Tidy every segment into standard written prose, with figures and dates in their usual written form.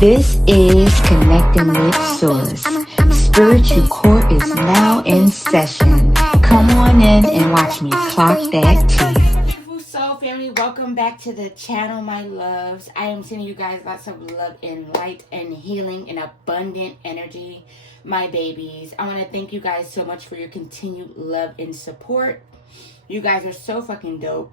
This is Connecting with Source. Spiritual Court is now in session. Come on in and watch me clock that T. Beautiful soul family, welcome back to the channel, my loves. I am sending you guys lots of love and light and healing and abundant energy, my babies. I want to thank you guys so much for your continued love and support. You guys are so fucking dope.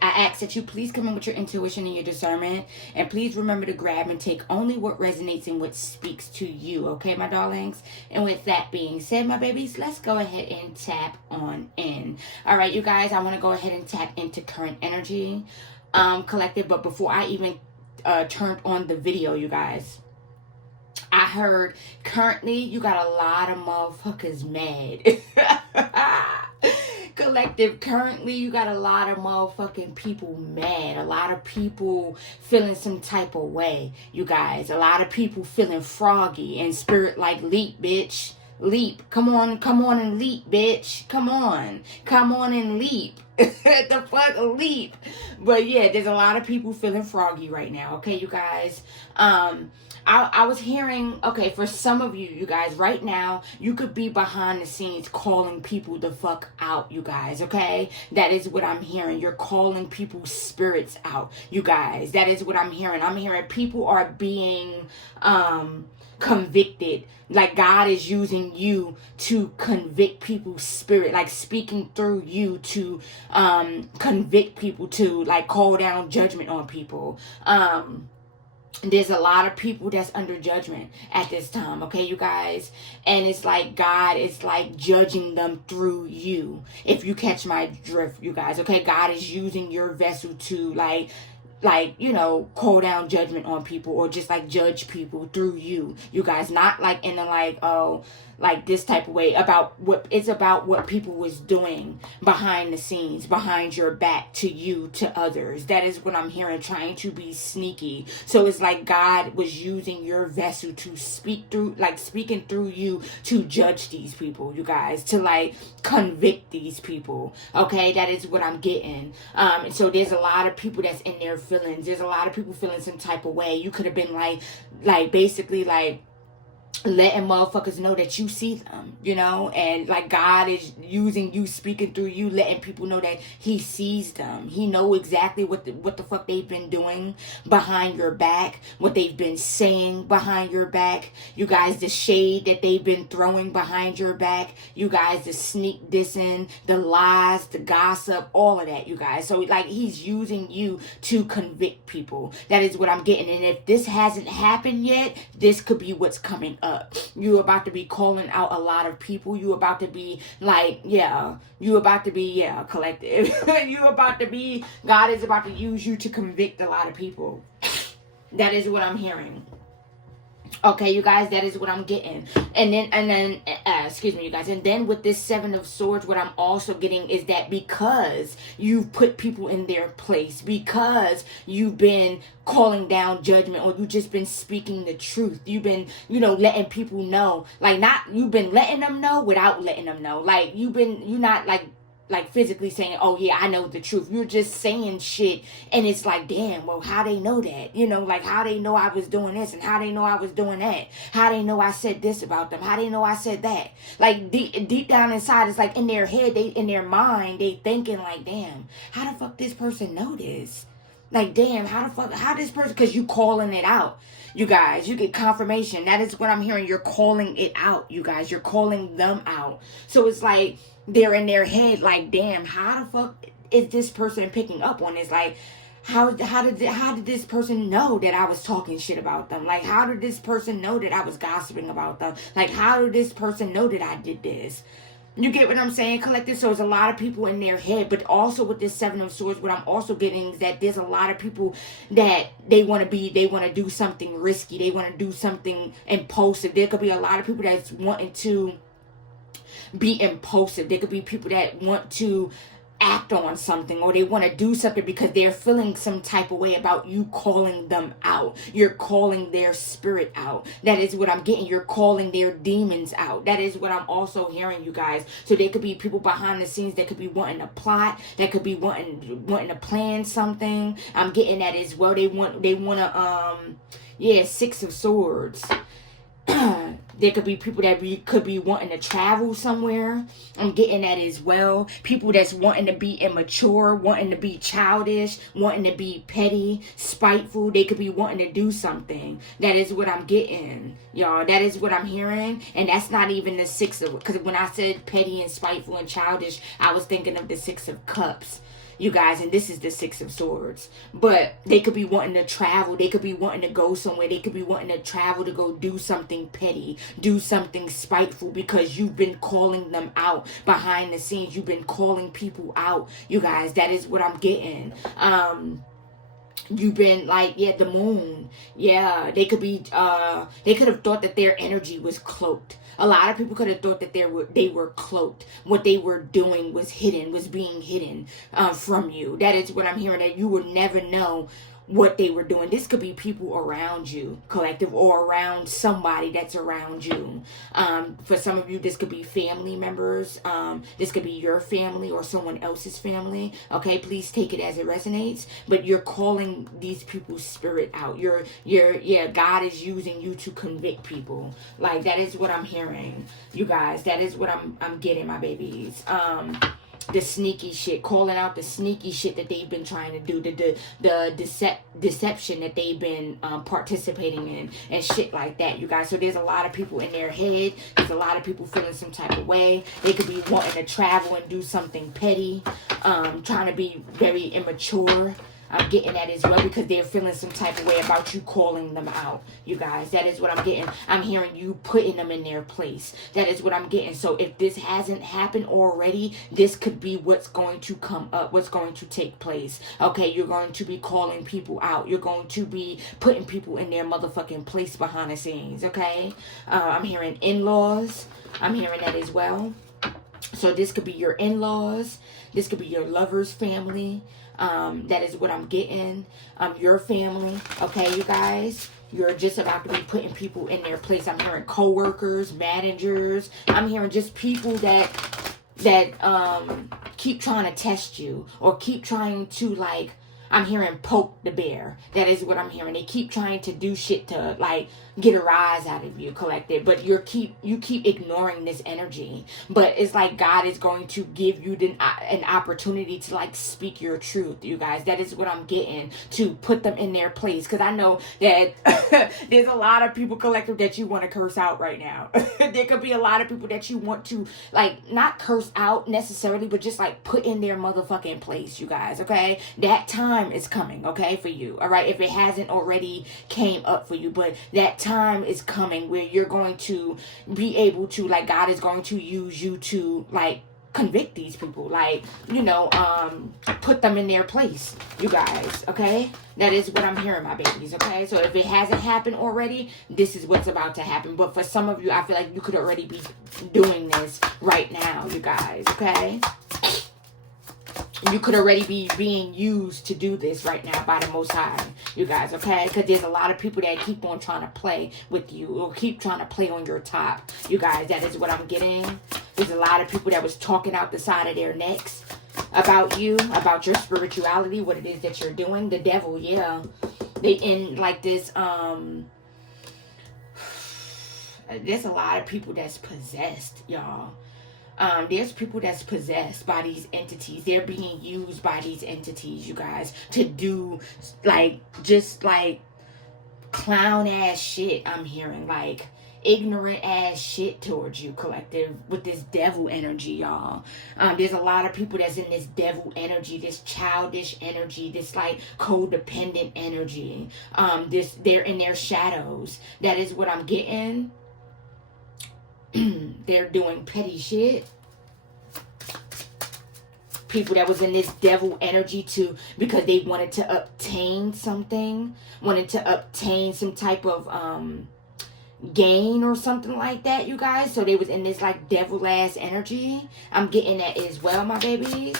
I ask that you please come in with your intuition and your discernment, and please remember to grab and take only what resonates and what speaks to you, okay, my darlings? And with that being said, my babies, let's go ahead and tap on in. All right, you guys, I want to go ahead and tap into current energy, collective. But before I even turned on the video, you guys, I heard currently you got a lot of motherfuckers mad. Collective, currently you got a lot of motherfucking people mad. A lot of people feeling some type of way, you guys. A lot of people feeling froggy and spirit like leap, bitch. Leap. Come on and leap, bitch. Come on and leap. The fuck, leap. But yeah, there's a lot of people feeling froggy right now, okay, you guys? I was hearing, okay, for some of you guys, right now, you could be behind the scenes calling people the fuck out, you guys, okay? That is what I'm hearing. You're calling people's spirits out, you guys. That is what I'm hearing. I'm hearing people are being convicted. Like God is using you to convict people's spirit, like speaking through you to convict people, to like call down judgment on people. There's a lot of people that's under judgment at this time, okay, you guys? And it's like God is like judging them through you, if you catch my drift, you guys, okay? God is using your vessel to like, you know, call down judgment on people, or just like judge people through you guys. Not like in the like, oh, like this type of way. About what people was doing behind the scenes, behind your back, to you, to others. That is what I'm hearing, trying to be sneaky. So it's like God was using your vessel to speak through, like speaking through you to judge these people, you guys, to like convict these people, okay? That is what I'm getting. And so there's a lot of people that's in their feelings. There's a lot of people feeling some type of way. You could have been like basically like letting motherfuckers know that you see them, you know, and like God is using you, speaking through you, letting people know that he sees them. He know exactly what the fuck they've been doing behind your back, what they've been saying behind your back, you guys, the shade that they've been throwing behind your back, you guys, the sneak dissing, the lies, the gossip, all of that, you guys. So like he's using you to convict people. That is what I'm getting. And if this hasn't happened yet, this could be what's coming up. You about to be calling out a lot of people. You about to be like, yeah, you about to be, yeah, collective. You about to be, God is about to use you to convict a lot of people. That is what I'm hearing. Okay, you guys, that is what I'm getting. And then, excuse me, you guys. And then with this Seven of Swords, what I'm also getting is that because you've put people in their place, because you've been calling down judgment, or you've just been speaking the truth, you've been, you know, letting people know, like not, you've been letting them know without letting them know. Like you're not like physically saying, oh yeah, I know the truth. You're just saying shit, and it's like, damn, well, how they know that? You know, like how they know I was doing this, and how they know I was doing that, how they know I said this about them, how they know I said that. Like deep down inside, it's like in their head, in their mind, they thinking like, damn, how the fuck this person know this? Like, damn, how this person, because you calling it out, you guys, you get confirmation. That is what I'm hearing. You're calling it out, you guys. You're calling them out. So it's like they're in their head like, damn, how the fuck is this person picking up on this? Like, how did this person know that I was talking shit about them? Like, how did this person know that I was gossiping about them? Like, how did this person know that I did this? You get what I'm saying, collective? So there's a lot of people in their head, but also with this Seven of Swords, what I'm also getting is that there's a lot of people that they want to do something risky. They want to do something impulsive. There could be a lot of people that's wanting to be impulsive. There could be people that want to act on something, or they want to do something because they're feeling some type of way about you calling them out. You're calling their spirit out. That is what I'm getting. You're calling their demons out. That is what I'm also hearing, you guys. So there could be people behind the scenes that could be wanting to plot, that could be wanting to plan something. I'm getting that as well. They want to Six of Swords. There could be people that could be wanting to travel somewhere. I'm getting that as well. People that's wanting to be immature, wanting to be childish, wanting to be petty, spiteful. They could be wanting to do something. That is what I'm getting, y'all. That is what I'm hearing. And that's not even the Six of... Because when I said petty and spiteful and childish, I was thinking of the Six of Cups, you guys, and this is the Six of Swords. But they could be wanting to travel. They could be wanting to go somewhere. They could be wanting to travel to go do something petty, do something spiteful, because you've been calling them out behind the scenes. You've been calling people out, you guys. That is what I'm getting. You've been like, the moon. Yeah, they could be, they could have thought that their energy was cloaked. A lot of people could have thought that they were cloaked. What they were doing was hidden, was being hidden from you. That is what I'm hearing, that you will never know what they were doing. This could be people around you, collective, or around somebody that's around you. For some of you, this could be family members. This could be your family or someone else's family. Okay, please take it as it resonates. But you're calling these people's spirit out. God is using you to convict people. Like, that is what I'm hearing, you guys. That is what I'm getting, my babies. The sneaky shit, calling out the sneaky shit that they've been trying to do, the deception that they've been participating in, and shit like that, you guys. So there's a lot of people in their head. There's a lot of people feeling some type of way. They could be wanting to travel and do something petty, trying to be very immature. I'm getting that as well, because they're feeling some type of way about you calling them out, you guys. That is what I'm getting. I'm hearing you putting them in their place. That is what I'm getting. So if this hasn't happened already, this could be what's going to come up, what's going to take place. Okay, you're going to be calling people out. You're going to be putting people in their motherfucking place behind the scenes, okay? I'm hearing in-laws. I'm hearing that as well. So this could be your in-laws. This could be your lover's family. That is what I'm getting. Your family, okay, you guys. You're just about to be putting people in their place. I'm hearing co-workers, managers. I'm hearing just people that keep trying to test you, or keep trying to, like, I'm hearing poke the bear. That is what I'm hearing. They keep trying to do shit to, like, get a rise out of you, collective. But you keep ignoring this energy. But it's like God is going to give you an opportunity to, like, speak your truth, you guys. That is what I'm getting, to put them in their place. Because I know that there's a lot of people, collective, that you want to curse out right now. There could be a lot of people that you want to, like, not curse out necessarily, but just, like, put in their motherfucking place, you guys, okay? That time is coming, okay, for you, all right? If it hasn't already came up for you, but that time is coming where you're going to be able to, like, God is going to use you to, like, convict these people, like, put them in their place, you guys, okay? That is what I'm hearing, my babies, okay? So if it hasn't happened already, this is what's about to happen. But for some of you, I feel like you could already be doing this right now, you guys, okay? You could already be being used to do this right now by the Most High, you guys, okay? Because there's a lot of people that keep on trying to play with you, or keep trying to play on your top, you guys. That is what I'm getting. There's a lot of people that was talking out the side of their necks about you, about your spirituality, what it is that you're doing. The devil, yeah. They in, like, this, there's a lot of people that's possessed, y'all. There's people that's possessed by these entities. They're being used by these entities, you guys, to do, like, just, like, clown ass shit. I'm hearing, like, ignorant ass shit towards you, collective, with this devil energy, y'all. There's a lot of people that's in this devil energy, this childish energy, this, like, codependent energy. They're in their shadows. That is what I'm getting. They're doing petty shit. People that was in this devil energy because they wanted to obtain something, wanted to obtain some type of gain or something like that, you guys. So they was in this, like, devil ass energy. I'm getting that as well, my babies.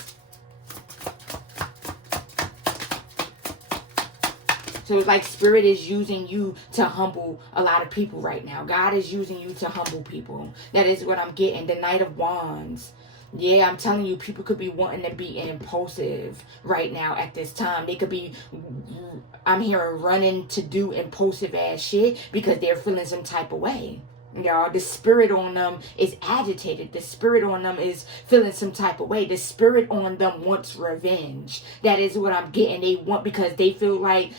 So it's like Spirit is using you to humble a lot of people right now. God is using you to humble people. That is what I'm getting. The Knight of Wands. Yeah, I'm telling you, people could be wanting to be impulsive right now at this time. They could be, I'm hearing, running to do impulsive ass shit because they're feeling some type of way. Y'all, the spirit on them is agitated. The spirit on them is feeling some type of way. The spirit on them wants revenge. That is what I'm getting. They want, because they feel like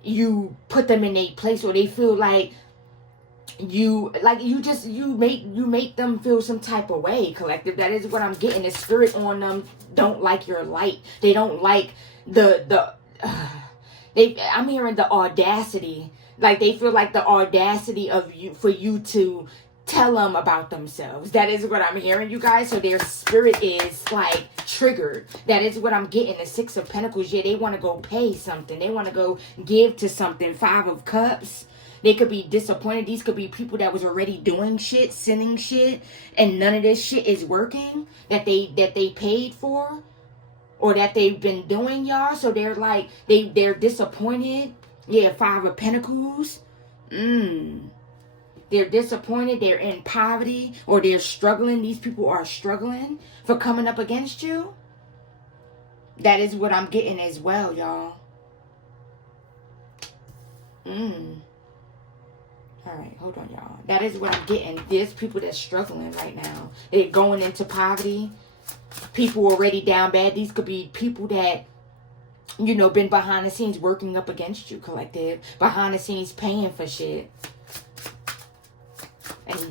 you put them in a place, or they feel like you make them feel some type of way, collective. That is what I'm getting. The spirit on them don't like your light. They don't like I'm hearing the audacity. Like, they feel like the audacity of you, for you to tell them about themselves. That is what I'm hearing, you guys. So their spirit is like triggered. That is what I'm getting. The Six of Pentacles. Yeah, they want to go pay something. They want to go give to something. Five of Cups. They could be disappointed. These could be people that was already doing shit, sending shit, and none of this shit is working that they paid for, or that they've been doing, y'all. So they're like, they're disappointed. Yeah, Five of Pentacles. They're disappointed. They're in poverty, or they're struggling. These people are struggling for coming up against you. That is what I'm getting as well, y'all. All right, hold on, y'all. That is what I'm getting. There's people that's struggling right now. They're going into poverty. People already down bad. These could be people that, you know, been behind the scenes working up against you, collective. Behind the scenes paying for shit.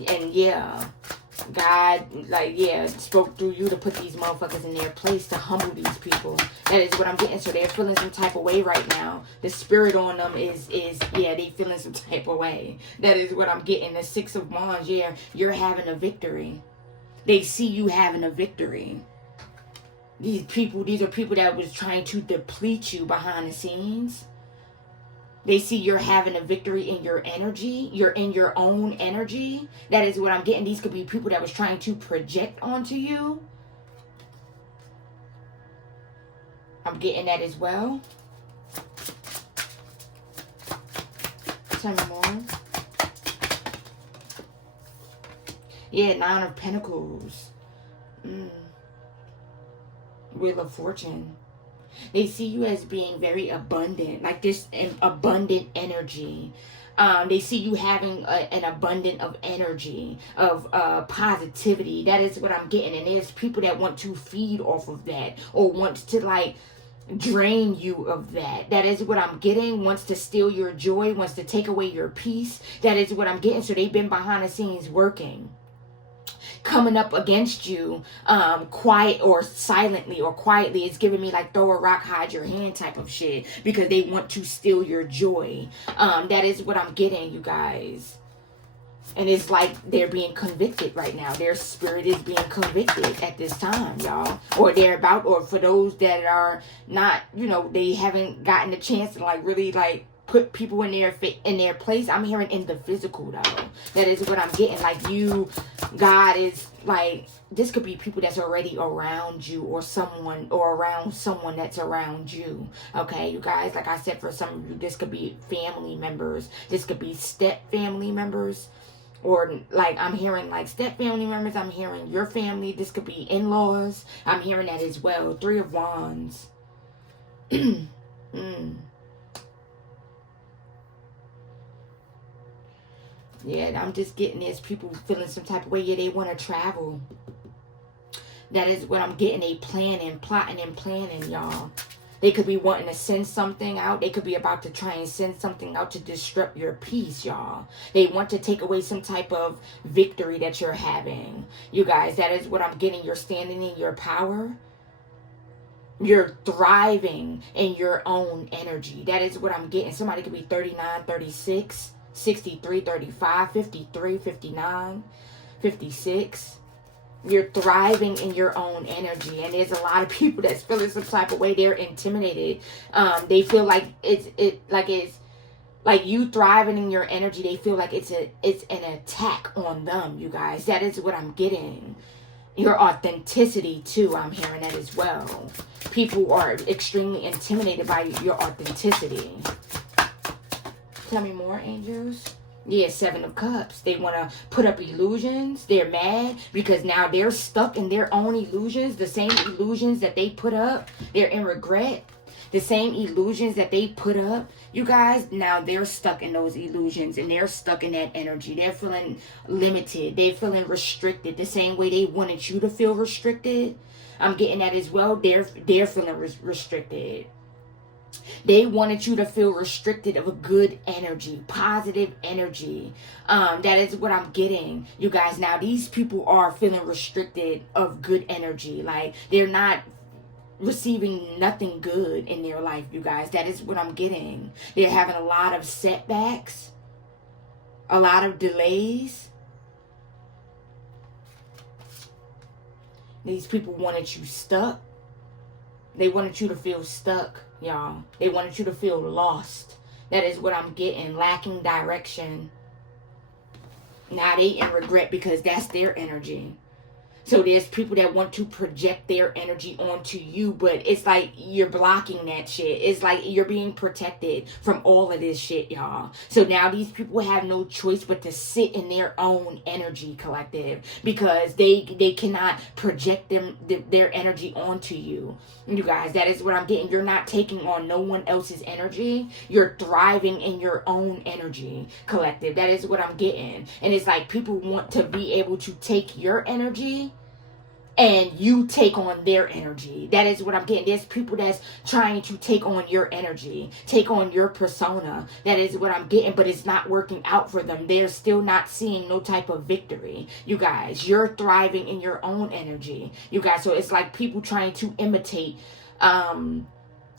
And yeah, God, like, yeah, spoke through you to put these motherfuckers in their place, to humble these people. That is what I'm getting. So they're feeling some type of way right now. The spirit on them is yeah, they feeling some type of way. That is what I'm getting. The Six of Wands, yeah, you're having a victory. They see you having a victory. These are people that was trying to deplete you behind the scenes. They see you're having a victory in your energy. You're in your own energy. That is what I'm getting. These could be people that was trying to project onto you. I'm getting that as well. Tell me more. Yeah, Nine of Pentacles. Wheel of Fortune. They see you as being very abundant, like this abundant energy. They see you having an abundance of energy, of positivity. That is what I'm getting. And there's people that want to feed off of that, or wants to like drain you of that. That is what I'm getting. Wants to steal your joy, wants to take away your peace. That is what I'm getting. So they've been behind the scenes working, coming up against you, quiet or silently or quietly. It's giving me like throw a rock, hide your hand type of shit, because they want to steal your joy. That is what I'm getting, you guys. And it's like they're being convicted right now. Their spirit is being convicted at this time, y'all. Or they're about, or for those that are not, you know, they haven't gotten the chance to like really like put people in their place. I'm hearing in the physical though. That is what I'm getting. Like you, God is like, this could be people that's already around you, or someone, or around someone that's around you. Okay, you guys, like I said, for some of you, this could be family members. This could be step family members. Or like I'm hearing like step family members. I'm hearing your family. This could be in-laws. I'm hearing that as well. Three of Wands. Yeah, I'm just getting this. People feeling some type of way. Yeah, they want to travel. That is what I'm getting. They planning, plotting, and planning, y'all. They could be wanting to send something out. They could be about to try and send something out to disrupt your peace, y'all. They want to take away some type of victory that you're having. You guys, that is what I'm getting. You're standing in your power. You're thriving in your own energy. That is what I'm getting. Somebody could be 39, 36, 63, 35, 53, 59, 56. You're thriving in your own energy. And there's a lot of people that's feeling some type of way. They're intimidated. They feel like it's like you thriving in your energy. They feel like it's an attack on them, you guys. That is what I'm getting. Your authenticity too, I'm hearing that as well. People are extremely intimidated by your authenticity. Tell me more, angels. Yeah, Seven of Cups. They want to put up illusions. They're mad because now they're stuck in their own illusions. The same illusions that they put up. They're in regret. The same illusions that they put up. You guys, now they're stuck in those illusions. And they're stuck in that energy. They're feeling limited. They're feeling restricted. The same way they wanted you to feel restricted. I'm getting that as well. They're feeling restricted. They wanted you to feel restricted of a good energy, positive energy. That is what I'm getting, you guys. Now, these people are feeling restricted of good energy. Like, they're not receiving nothing good in their life, you guys. That is what I'm getting. They're having a lot of setbacks, a lot of delays. These people wanted you stuck. They wanted you to feel stuck, y'all. They wanted you to feel lost. That is what I'm getting. Lacking direction. Now they in regret because that's their energy. So there's people that want to project their energy onto you, but it's like you're blocking that shit. It's like you're being protected from all of this shit, y'all. So now these people have no choice but to sit in their own energy, collective, because they cannot project their energy onto you. You guys, that is what I'm getting. You're not taking on no one else's energy. You're thriving in your own energy, collective. That is what I'm getting. And it's like people want to be able to take your energy and you take on their energy. That is what I'm getting. There's people that's trying to take on your energy, take on your persona. That is what I'm getting, but it's not working out for them. They're still not seeing no type of victory. You guys, you're thriving in your own energy. You guys, so it's like people trying to imitate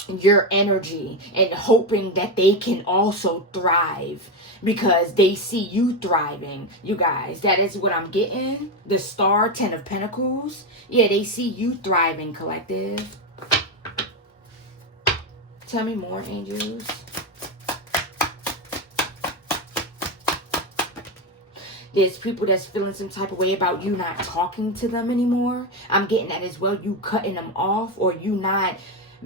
your energy and hoping that they can also thrive because they see you thriving. You guys, that is what I'm getting. The Star, 10 of Pentacles. Yeah, they see you thriving, collective. Tell me more, angels. There's people that's feeling some type of way about you not talking to them anymore. I'm getting that as well. You cutting them off, or you not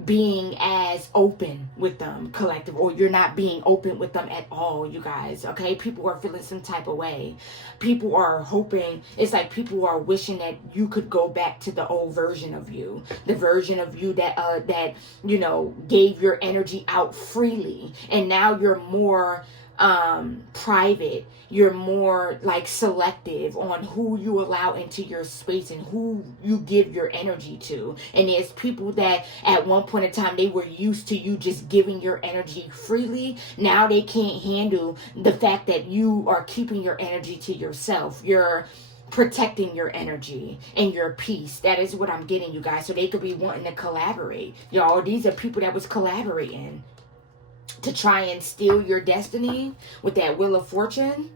being as open with them, collective, or you're not being open with them at all, you guys. Okay, people are feeling some type of way. People are hoping, it's like people are wishing that you could go back to the old version of you, the version of you that you know, gave your energy out freely, and now you're more private. You're more like selective on who you allow into your space and who you give your energy to. And there's people that at one point in time they were used to you just giving your energy freely. Now they can't handle the fact that you are keeping your energy to yourself. You're protecting your energy and your peace. That is what I'm getting, you guys. So they could be wanting to collaborate, y'all. These are people that was collaborating to try and steal your destiny with that Wheel of Fortune.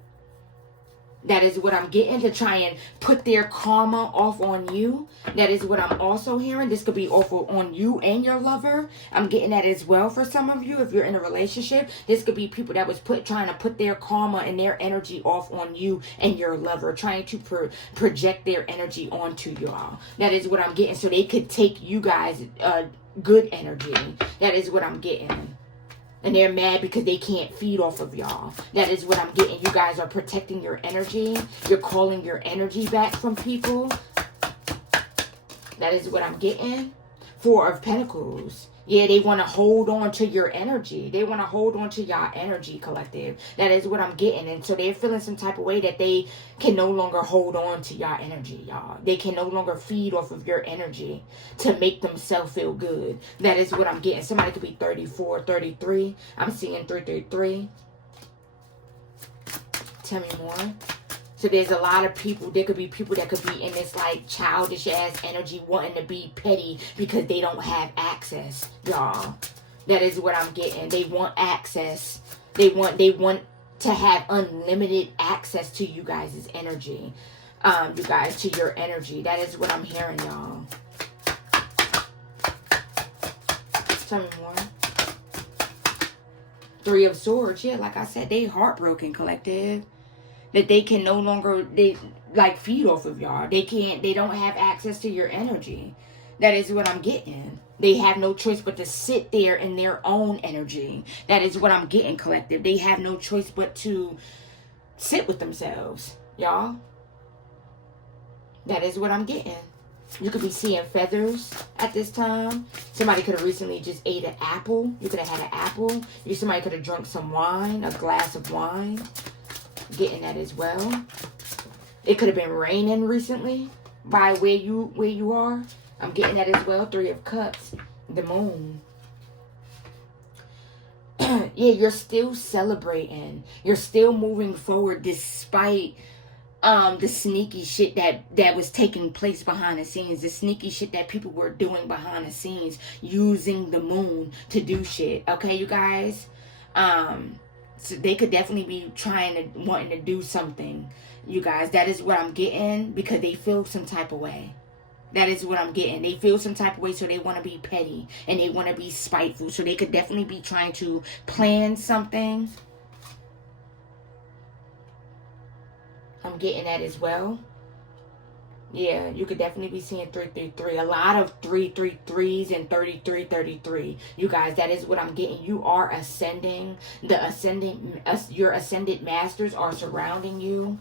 That is what I'm getting, to try and put their karma off on you. That is what I'm also hearing. This could be awful on you and your lover. I'm getting that as well for some of you. If you're in a relationship, this could be people that was trying to put their karma and their energy off on you and your lover, trying to project their energy onto y'all. That is what I'm getting, so they could take you guys good energy. That is what I'm getting. And they're mad because they can't feed off of y'all. That is what I'm getting. You guys are protecting your energy. You're calling your energy back from people. That is what I'm getting. 4 of Pentacles. Yeah, they want to hold on to your energy. They want to hold on to y'all energy, collective. That is what I'm getting. And so they're feeling some type of way that they can no longer hold on to y'all energy, y'all. They can no longer feed off of your energy to make themselves feel good. That is what I'm getting. Somebody could be 34, 33. I'm seeing 333. Tell me more. So there's a lot of people, there could be people that could be in this like childish ass energy wanting to be petty because they don't have access, y'all. That is what I'm getting. They want access. They want to have unlimited access to you guys' energy. You guys, to your energy. That is what I'm hearing, y'all. Tell me more. 3 of Swords. Yeah, like I said, they heartbroken, collective. That they can no longer feed off of y'all. They don't have access to your energy. That is what I'm getting. They have no choice but to sit there in their own energy. That is what I'm getting, collective. They have no choice but to sit with themselves, y'all. That is what I'm getting. You could be seeing feathers at this time. Somebody could have recently just ate an apple. You could have had an apple. Somebody could have drunk some wine, a glass of wine. Getting that as well. It could have been raining recently by where you are. I'm getting that as well. 3 of Cups. The moon. Yeah, you're still celebrating. You're still moving forward despite the sneaky shit that was taking place behind the scenes. The sneaky shit that people were doing behind the scenes. Using the moon to do shit. Okay, you guys? So they could definitely be wanting to do something. You guys, that is what I'm getting. Because they feel some type of way. That is what I'm getting. They feel some type of way, so they want to be petty. And they want to be spiteful. So they could definitely be trying to plan something. I'm getting that as well. Yeah, you could definitely be seeing 333. A lot of 333s and 3333. You guys, that is what I'm getting. You are ascending. Your ascended masters are surrounding you.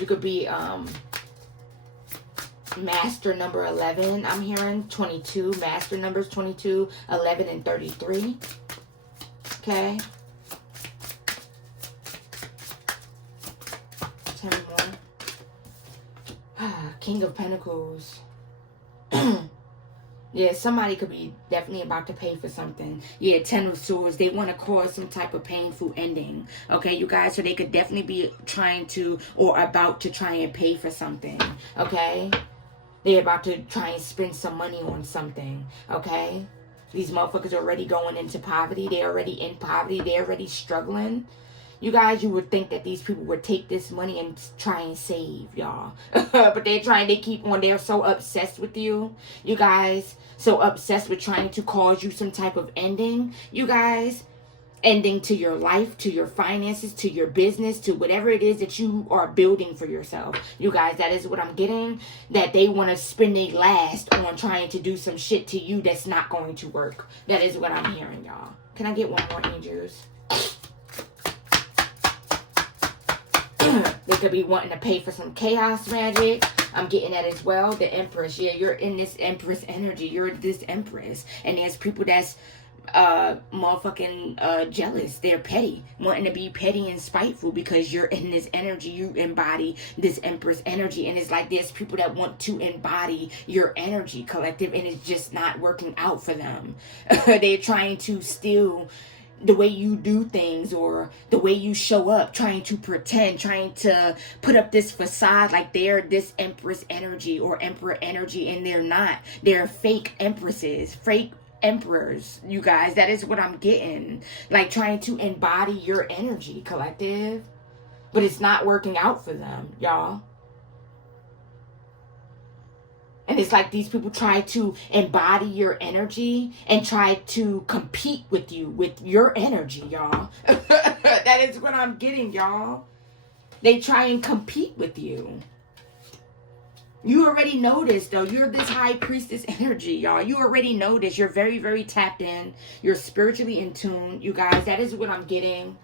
You could be master number 11. I'm hearing 22. Master numbers 22, 11, and 33. Okay. 10 more. King of Pentacles. Yeah, somebody could be definitely about to pay for something. Yeah, 10 of Swords. They want to cause some type of painful ending. Okay, you guys? So they could definitely be trying to or about to try and pay for something. Okay? They're about to try and spend some money on something. Okay? These motherfuckers are already going into poverty. They're already in poverty. They're already struggling. You guys, you would think that these people would take this money and try and save, y'all. But they keep on. They're so obsessed with you. You guys, so obsessed with trying to cause you some type of ending. You guys, ending to your life, to your finances, to your business, to whatever it is that you are building for yourself. You guys, that is what I'm getting. That they want to spend their last on trying to do some shit to you that's not going to work. That is what I'm hearing, y'all. Can I get one more, angels? They could be wanting to pay for some chaos magic. I'm getting that as well. The Empress. Yeah, you're in this Empress energy. You're this Empress. And there's people that's motherfucking jealous. They're petty. Wanting to be petty and spiteful because you're in this energy. You embody this Empress energy. And it's like there's people that want to embody your energy, collective. And it's just not working out for them. They're trying to steal the way you do things or the way you show up, trying to pretend, trying to put up this facade like they're this Empress energy or Emperor energy, and they're not. They're fake Empresses, fake emperors, you guys. That is what I'm getting. Like trying to embody your energy, collective. But it's not working out for them, y'all. And it's like these people try to embody your energy and try to compete with you, with your energy, y'all. That is what I'm getting, y'all. They try and compete with you. You already know this, though. You're this high priestess energy, y'all. You already know this. You're very, very tapped in. You're spiritually in tune, you guys. That is what I'm getting.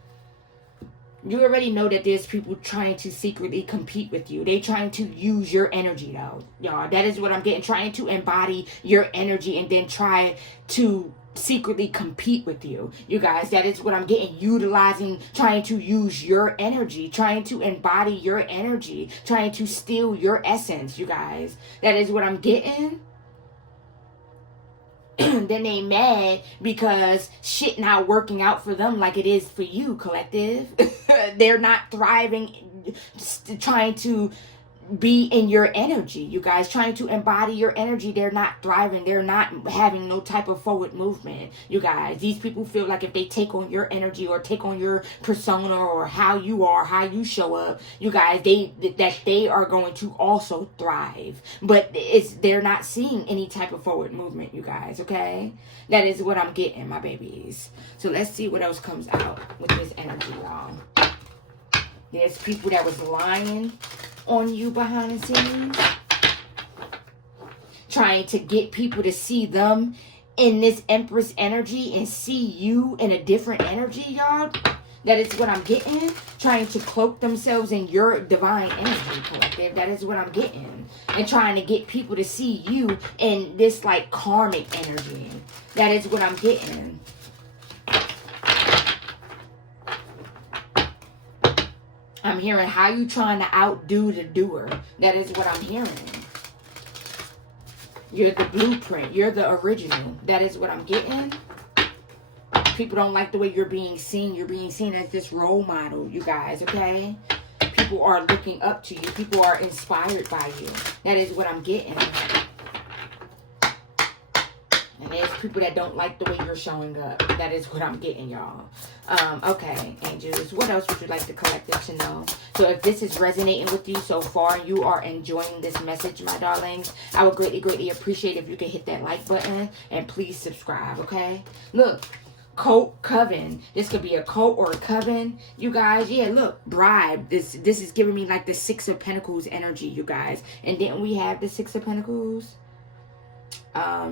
You already know that there's people trying to secretly compete with you. They're trying to use your energy, though, y'all. That is what I'm getting. Trying to embody your energy and then try to secretly compete with you. You guys, that is what I'm getting. Trying to use your energy. Trying to embody your energy. Trying to steal your essence, you guys. That is what I'm getting. Then they mad because shit not working out for them like it is for you, collective. They're not thriving, trying to be in your energy, you guys. Trying to embody your energy. They're not thriving. They're not having no type of forward movement, you guys. These people feel like if they take on your energy or take on your persona or how you are, how you show up, you guys, they are going to also thrive. But they're not seeing any type of forward movement, you guys, okay? That is what I'm getting, my babies. So let's see what else comes out with this energy, y'all. There's people that was lying on you behind the scenes. trying to get people to see them in this Empress energy and see you in a different energy, y'all. That is what I'm getting. Trying to cloak themselves in your divine energy, collective. That is what I'm getting. And trying to get people to see you in this, like, karmic energy. That is what I'm getting. I'm hearing how you trying to outdo the doer. That is what I'm hearing. You're the blueprint. You're the original. That is what I'm getting. People don't like the way you're being seen. You're being seen as this role model, you guys, okay? People are looking up to you. People are inspired by you. That is what I'm getting. And there's people that don't like the way you're showing up. That is what I'm getting, y'all. Okay, angels. What else would you like the collective to know? So if this is resonating with you so far, you are enjoying this message, my darlings, I would greatly, greatly appreciate if you could hit that like button and please subscribe, okay? Look. Cult, coven. This could be a cult or a coven, you guys. Yeah, look, bribe. This is giving me like the Six of Pentacles energy, you guys. And didn't we have the Six of Pentacles?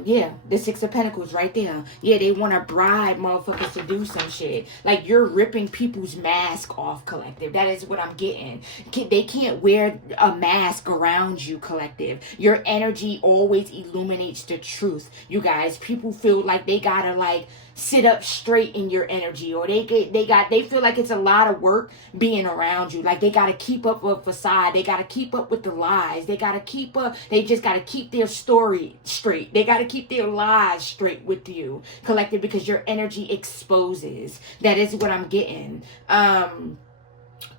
Yeah, the Six of Pentacles right there. Yeah, they want to bribe motherfuckers to do some shit. Like, you're ripping people's mask off, collective. That is what I'm getting. They can't wear a mask around you, collective. Your energy always illuminates the truth, you guys. People feel like they gotta, like, sit up straight in your energy, or they feel like it's a lot of work being around you. Like, they gotta keep up a facade. They gotta keep up with the lies. They just gotta keep their story straight. They gotta keep their lies straight with you, collective, because your energy exposes. That is what I'm getting.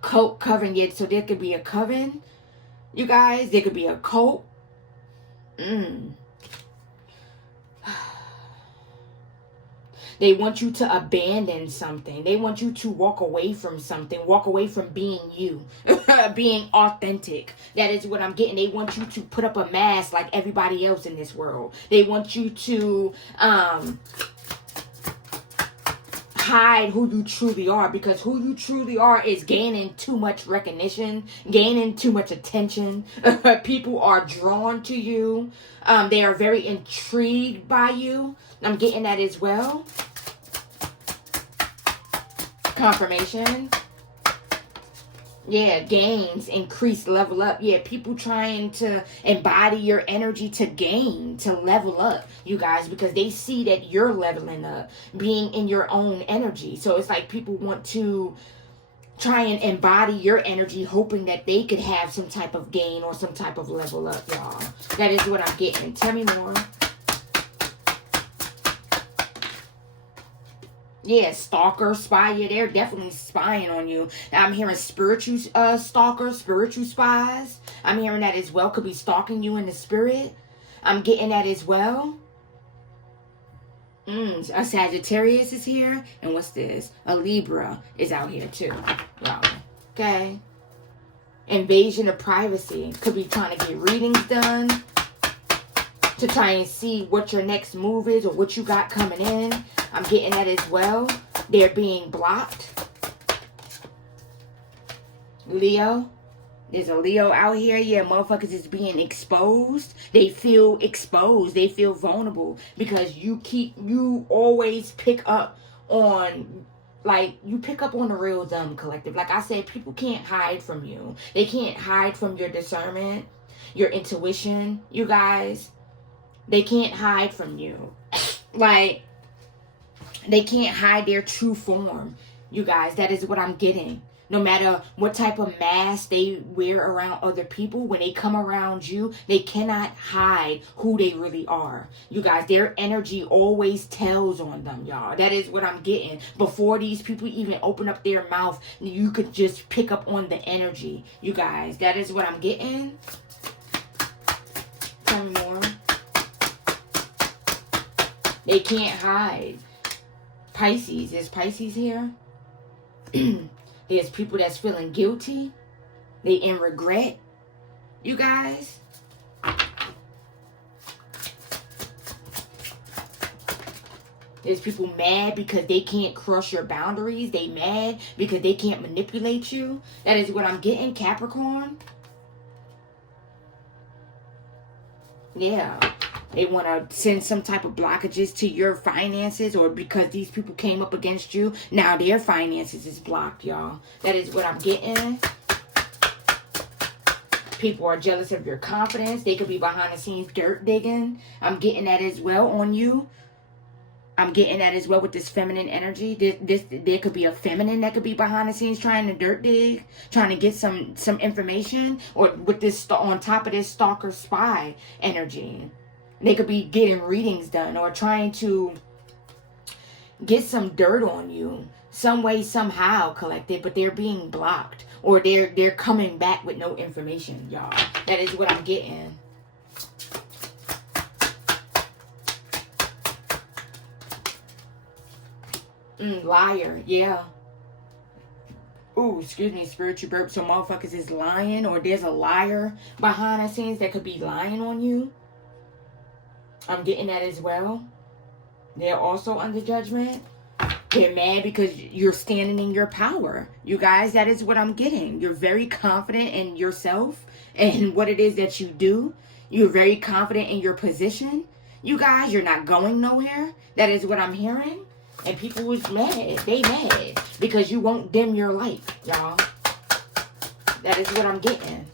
Cult, coven. Yet, so there could be a coven, you guys. There could be a cult. They want you to abandon something. They want you to walk away from something. Walk away from being you. Being authentic. That is what I'm getting. They want you to put up a mask like everybody else in this world. They want you to hide who you truly are, because who you truly are is gaining too much recognition, gaining too much attention. People are drawn to you. They are very intrigued by you. I'm getting that as well. Confirmation. Yeah, gains, increase, level up. Yeah, people trying to embody your energy to gain, to level up, you guys, because they see that you're leveling up, being in your own energy. So it's like people want to try and embody your energy, hoping that they could have some type of gain or some type of level up, y'all. That is what I'm getting. Tell me more. Yeah, stalker, spy. Yeah, they're definitely spying on you. Now, I'm hearing spiritual stalkers, spiritual spies. I'm hearing that as well. Could be stalking you in the spirit. I'm getting that as well. A Sagittarius is here. And what's this? A Libra is out here too. Wow. Okay. Invasion of privacy. Could be trying to get readings done, to try and see what your next move is or what you got coming in. I'm getting that as well. They're being blocked. Leo. There's a Leo out here. Yeah, motherfuckers is being exposed. They feel exposed. They feel vulnerable because you always pick up on, like, you pick up on the real dumb, collective. Like I said, people can't hide from you. They can't hide from your discernment, your intuition, you guys. They can't hide from you. Like, they can't hide their true form, you guys. That is what I'm getting. No matter what type of mask they wear around other people, when they come around you, they cannot hide who they really are. You guys, their energy always tells on them, y'all. That is what I'm getting. Before these people even open up their mouth, you could just pick up on the energy, you guys. That is what I'm getting. Tell me more. They can't hide. Pisces. Is Pisces here? There's people that's feeling guilty. They in regret. You guys. There's people mad because they can't cross your boundaries. They mad because they can't manipulate you. That is what I'm getting, Capricorn. Yeah. They want to send some type of blockages to your finances, or because these people came up against you, now their finances is blocked, y'all. That is what I'm getting. People are jealous of your confidence. They could be behind the scenes dirt digging. I'm getting that as well on you. I'm getting that as well with this feminine energy. There could be a feminine that could be behind the scenes trying to dirt dig, trying to get some information, or with this on top of this stalker spy energy. They could be getting readings done or trying to get some dirt on you some way, somehow, collective, but they're being blocked, or they're coming back with no information, y'all. That is what I'm getting. Liar, yeah. Ooh, excuse me, spiritual burp. So motherfuckers is lying, or there's a liar behind the scenes that could be lying on you. I'm getting that as well. They're also under judgment. They're mad because you're standing in your power. You guys, that is what I'm getting. You're very confident in yourself and what it is that you do. You're very confident in your position. You guys, you're not going nowhere. That is what I'm hearing. And people was mad. They mad because you won't dim your light, y'all. That is what I'm getting.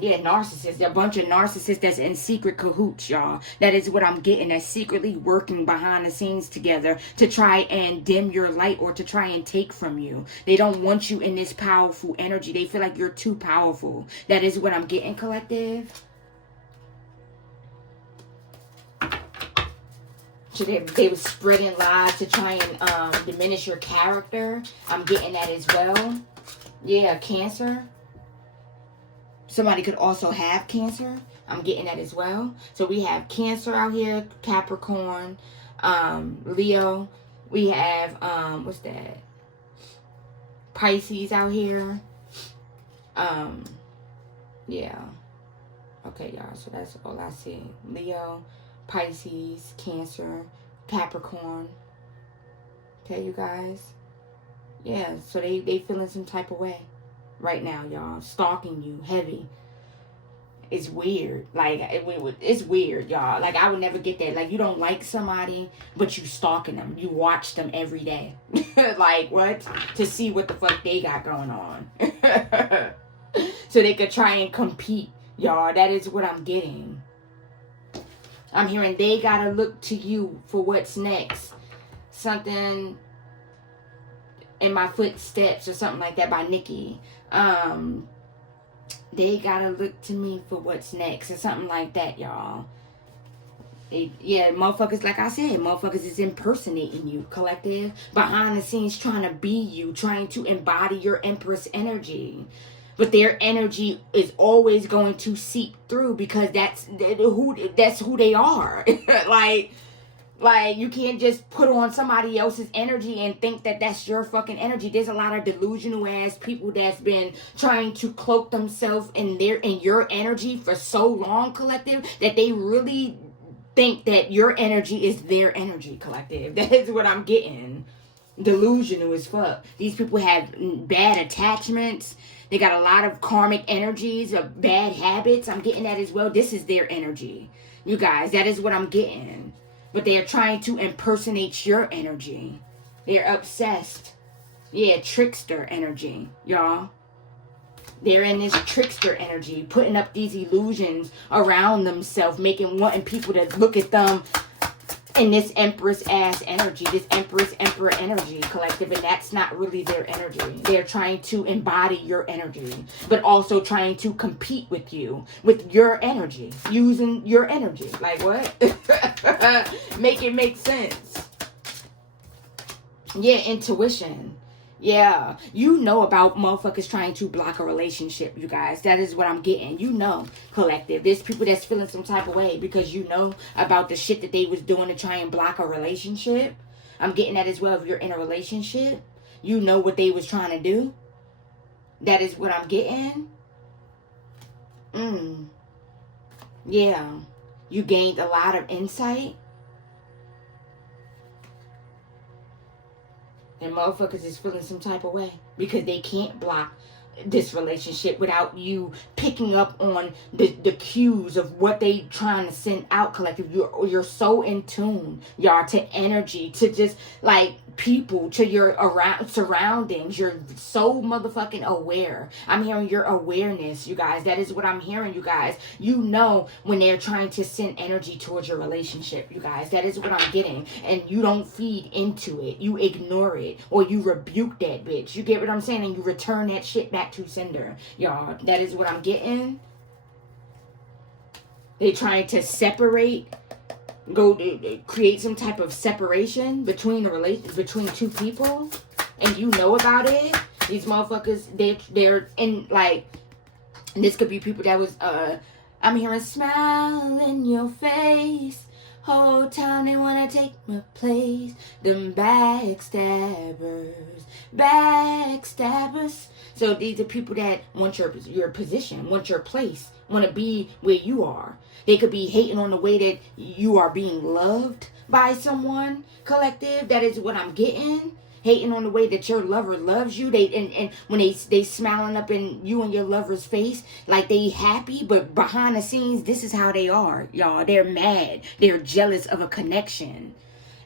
Yeah, narcissists. A bunch of narcissists that's in secret cahoots, y'all. That is what I'm getting. That's secretly working behind the scenes together to try and dim your light or to try and take from you. They don't want you in this powerful energy. They feel like you're too powerful. That is what I'm getting, collective. So they were spreading lies to try and diminish your character. I'm getting that as well. Yeah, Cancer. Somebody could also have Cancer. I'm getting that as well. So we have Cancer out here, Capricorn, Leo. We have, what's that? Pisces out here. Yeah. Okay, y'all. So that's all I see. Leo, Pisces, Cancer, Capricorn. Okay, you guys. Yeah, so they feeling some type of way right now, y'all. Stalking you heavy. It's weird. Like, it's weird, y'all. Like, I would never get that. Like, you don't like somebody, but you stalking them. You watch them every day. Like, what? To see what the fuck they got going on. So they could try and compete, y'all. That is what I'm getting. I'm hearing they gotta look to you for what's next. Something in my footsteps or something like that by Nikki. They gotta look to me for what's next or something like that, y'all. Yeah, motherfuckers, like I said, motherfuckers is impersonating you, collective. Behind the scenes trying to be you, trying to embody your Empress energy. But their energy is always going to seep through because that's who they are. Like, you can't just put on somebody else's energy and think that that's your fucking energy. There's a lot of delusional ass people that's been trying to cloak themselves in your energy for so long, collective, that they really think that your energy is their energy, collective. That is what I'm getting. Delusional as fuck. These people have bad attachments. They got a lot of karmic energies of bad habits. I'm getting that as well. This is their energy. You guys, that is what I'm getting. But they're trying to impersonate your energy. They're obsessed. Yeah, trickster energy, y'all. They're in this trickster energy, putting up these illusions around themselves, wanting people to look at them in this Empress ass energy, this Emperor energy, collective, and that's not really their energy. They're trying to embody your energy, but also trying to compete with you, with your energy, using your energy. Like, what? Make it make sense. Yeah, intuition. Yeah, you know about motherfuckers trying to block a relationship, you guys. That is what I'm getting. You know, collective. There's people that's feeling some type of way because you know about the shit that they was doing to try and block a relationship. I'm getting that as well. If you're in a relationship, you know what they was trying to do. That is what I'm getting. Yeah. You gained a lot of insight. And motherfuckers is feeling some type of way because they can't block this relationship without you picking up on the cues of what they trying to send out, collective. You're so in tune, y'all, to energy, to just like people, to your around surroundings. You're so motherfucking aware. I'm hearing your awareness, you guys. That is what I'm hearing, you guys. You know when they're trying to send energy towards your relationship, you guys. That is what I'm getting. And you don't feed into it. You ignore it, or you rebuke that bitch. You get what I'm saying? And you return that shit back to sender, y'all. That is what I'm getting. They trying to separate, go to create some type of separation between between two people, and you know about it. These motherfuckers, they're in like, this could be people that was I'm hearing smile in your face. Whole time they wanna take my place. Them backstabbers. So these are people that want your position, want your place, want to be where you are. They could be hating on the way that you are being loved by someone, collective. That is what I'm getting. Hating on the way that your lover loves you. They and when they smiling up in you and your lover's face like they happy, but behind the scenes, this is how they are, y'all. They're mad. They're jealous of a connection.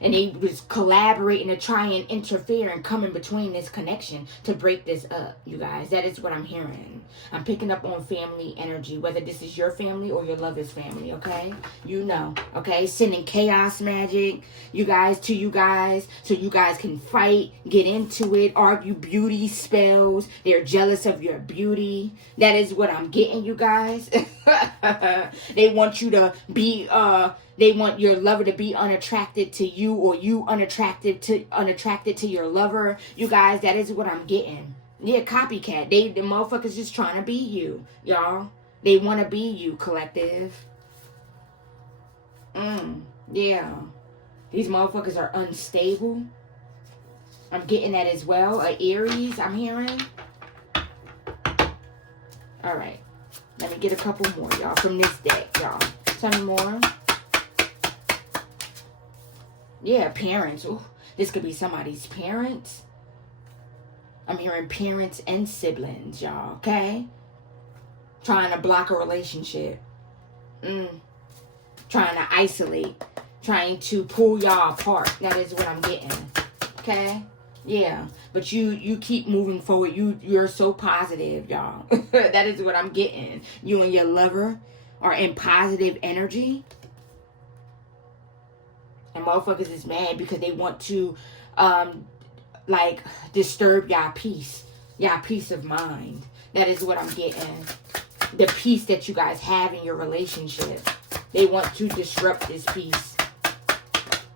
And they was collaborating to try and interfere and come in between this connection to break this up, you guys. That is what I'm hearing. I'm picking up on family energy, whether this is your family or your lover's family, okay? You know, okay? Sending chaos magic, you guys, to you guys, so you guys can fight, get into it, argue beauty spells. They're jealous of your beauty. That is what I'm getting, you guys. They want you to be, they want your lover to be unattracted to you, or you unattracted to your lover. You guys, that is what I'm getting. Yeah, copycat. The motherfuckers just trying to be you, y'all. They want to be you, collective. Yeah. These motherfuckers are unstable. I'm getting that as well. Aries, I'm hearing. All right. Let me get a couple more, y'all, from this deck, y'all. Tell me more. Yeah, parents. Ooh, this could be somebody's parents. I'm hearing parents and siblings, y'all, okay? Trying to block a relationship. Trying to isolate. Trying to pull y'all apart. That is what I'm getting, okay? Yeah, but you keep moving forward. You're so positive, y'all. That is what I'm getting. You and your lover are in positive energy. And motherfuckers is mad because they want to, like, disturb y'all peace of mind. That is what I'm getting. The peace that you guys have in your relationship. They want to disrupt this peace.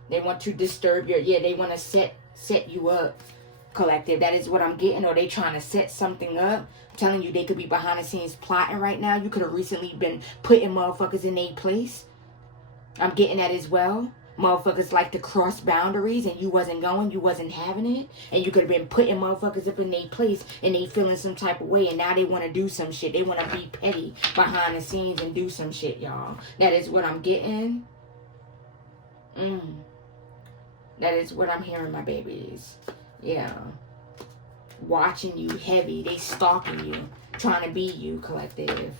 They want to disturb they want to set you up, collective. That is what I'm getting. Or they trying to set something up. I'm telling you, they could be behind the scenes plotting right now. You could have recently been putting motherfuckers in their place. I'm getting that as well. Motherfuckers like to cross boundaries, and you wasn't going, you wasn't having it, and you could have been putting motherfuckers up in their place, and they feeling some type of way, and now they want to do some shit. They want to be petty behind the scenes and do some shit, y'all. That is what I'm getting. That is what I'm hearing, my babies. Yeah. Watching you heavy. They stalking you. Trying to be you, collective.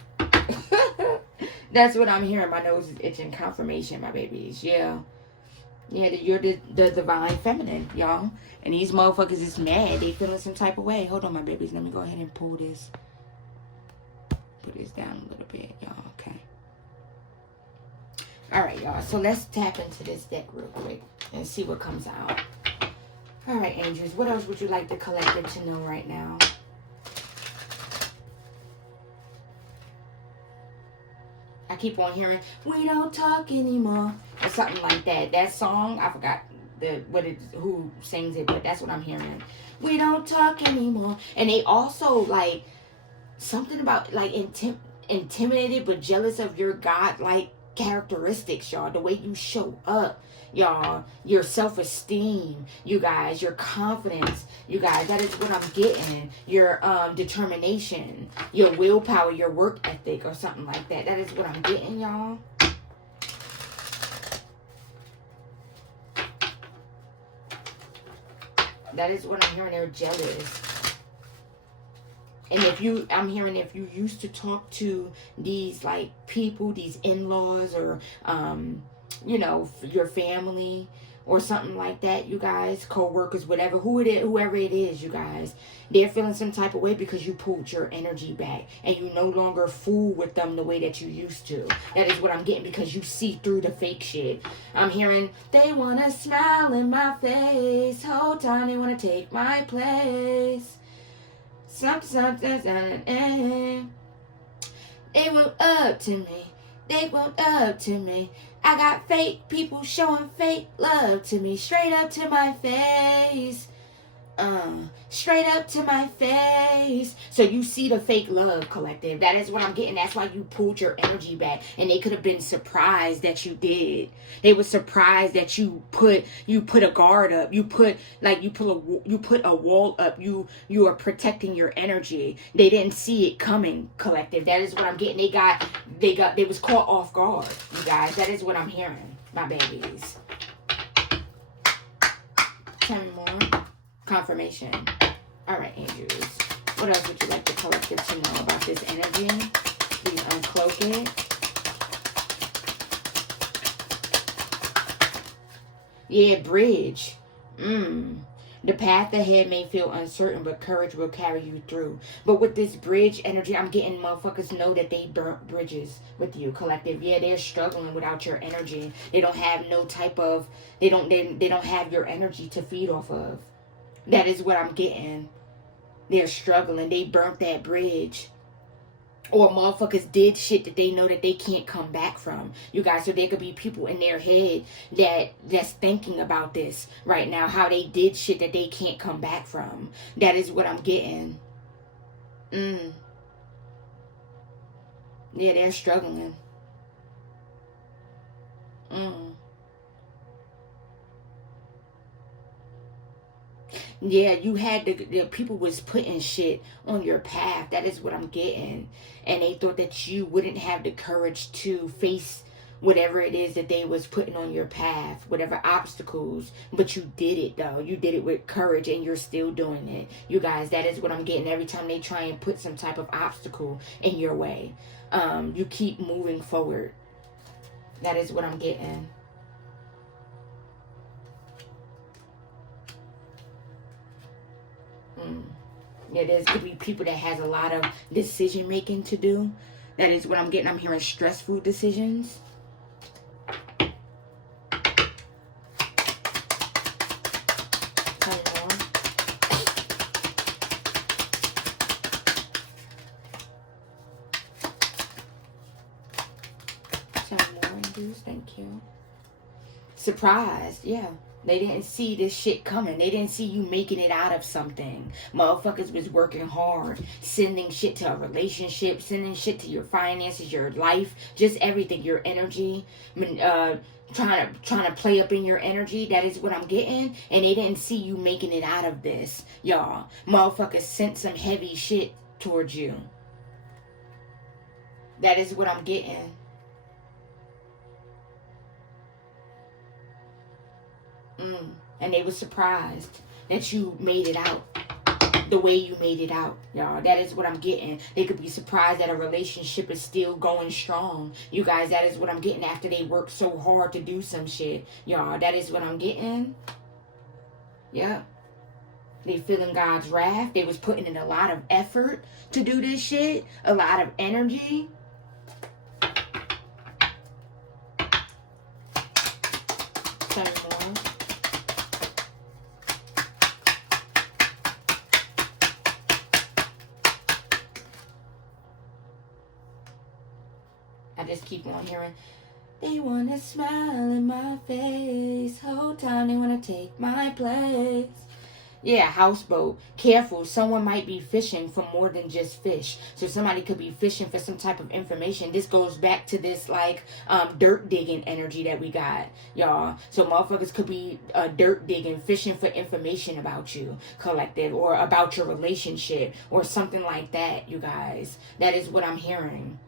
That's what I'm hearing. My nose is itching. Confirmation, my babies. Yeah. Yeah, you're the divine feminine, y'all. And these motherfuckers is mad. They feeling some type of way. Hold on, my babies. Let me go ahead and pull this. Put this down a little bit, y'all. Okay. All right, y'all. So let's tap into this deck real quick and see what comes out. All right, angels. What else would you like the collective to know right now? I keep on hearing, we don't talk anymore, or something like that. That song, I forgot who sings it, but that's what I'm hearing. We don't talk anymore. And they also, like, something about, like, intimidated but jealous of your God-like characteristics, y'all. The way you show up, y'all. Your self-esteem, you guys. Your confidence, you guys. That is what I'm getting. Your determination, your willpower, your work ethic, or something like that. That is what I'm getting, y'all. That is what I'm hearing. They're jealous. And I'm hearing if you used to talk to these like people, these in-laws, or your family or something like that, you guys, co-workers, whoever it is, you guys, they're feeling some type of way because you pulled your energy back and you no longer fool with them the way that you used to. That is what I'm getting, because you see through the fake shit. I'm hearing they want to smile in my face, whole time they want to take my place. Something. They won't up to me. They won't up to me. I got fake people showing fake love to me. Straight up to my face. Straight up to my face. So you see the fake love, collective. That is what I'm getting. That's why you pulled your energy back. And they could have been surprised that you did. They were surprised that you put a guard up. You put a wall up. You are protecting your energy. They didn't see it coming, collective. That is what I'm getting. They was caught off guard, you guys. That is what I'm hearing, my babies. Tell me more. Confirmation. All right, angels. What else would you like the collective to know about this energy? Please uncloak it. Yeah, bridge. The path ahead may feel uncertain, but courage will carry you through. But with this bridge energy, I'm getting motherfuckers know that they burnt bridges with you, collective. Yeah, they're struggling without your energy. They don't have no type of, they don't have your energy to feed off of. That is what I'm getting. They're struggling. They burnt that bridge. Or motherfuckers did shit that they know that they can't come back from. You guys, so there could be people in their head that's thinking about this right now. How they did shit that they can't come back from. That is what I'm getting. Yeah, they're struggling. Yeah, you had the people was putting shit on your path. That is what I'm getting. And they thought that you wouldn't have the courage to face whatever it is that they was putting on your path, whatever obstacles. But you did it, though. You did it with courage, and you're still doing it. You guys, that is what I'm getting. Every time they try and put some type of obstacle in your way, you keep moving forward. That is what I'm getting. Yeah, there's could be people that has a lot of decision making to do. That is what I'm getting. I'm hearing stressful decisions. Tell me more, Andrews. Thank you. Surprised, yeah. They didn't see this shit coming. They didn't see you making it out of something. Motherfuckers was working hard, sending shit to a relationship, sending shit to your finances, your life, just everything, your energy, trying to play up in your energy. That is what I'm getting. And they didn't see you making it out of this, y'all. Motherfuckers sent some heavy shit towards you. That is what I'm getting. And they were surprised that you made it out the way you made it out, y'all. That is what I'm getting. They could be surprised that a relationship is still going strong. You guys, that is what I'm getting after they worked so hard to do some shit. Y'all, that is what I'm getting. Yeah. They feeling God's wrath. They was putting in a lot of effort to do this shit. A lot of energy. Tell me more. I just keep on hearing, they want to smile in my face, whole time they want to take my place. Yeah, houseboat. Careful, someone might be fishing for more than just fish. So somebody could be fishing for some type of information. This goes back to this like dirt digging energy that we got, y'all. So motherfuckers could be dirt digging, fishing for information about you, collective, or about your relationship, or something like that, you guys. That is what I'm hearing.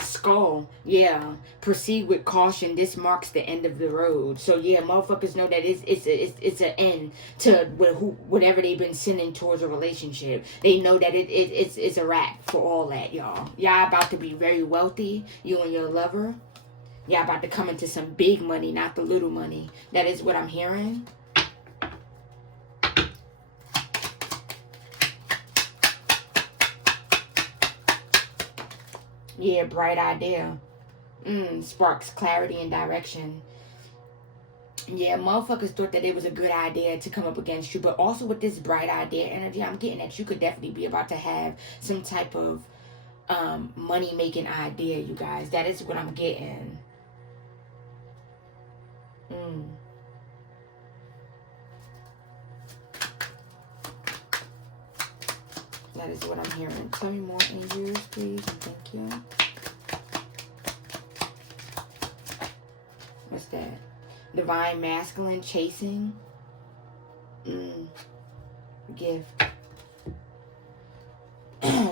Skull, yeah. Proceed with caution. This marks the end of the road. So yeah, motherfuckers know that it's an end to whatever they've been sending towards a relationship. They know that it's a wrap for all that, y'all. Y'all about to be very wealthy, you and your lover. Y'all about to come into some big money, not the little money. That is what I'm hearing. Yeah, bright idea. Sparks clarity and direction. Yeah, motherfuckers thought that it was a good idea to come up against you. But also with this bright idea energy, I'm getting that you could definitely be about to have some type of money-making idea, you guys. That is what I'm getting. That is what I'm hearing. Tell me more, angels, please, and thank you. What's that? Divine masculine chasing. Gift.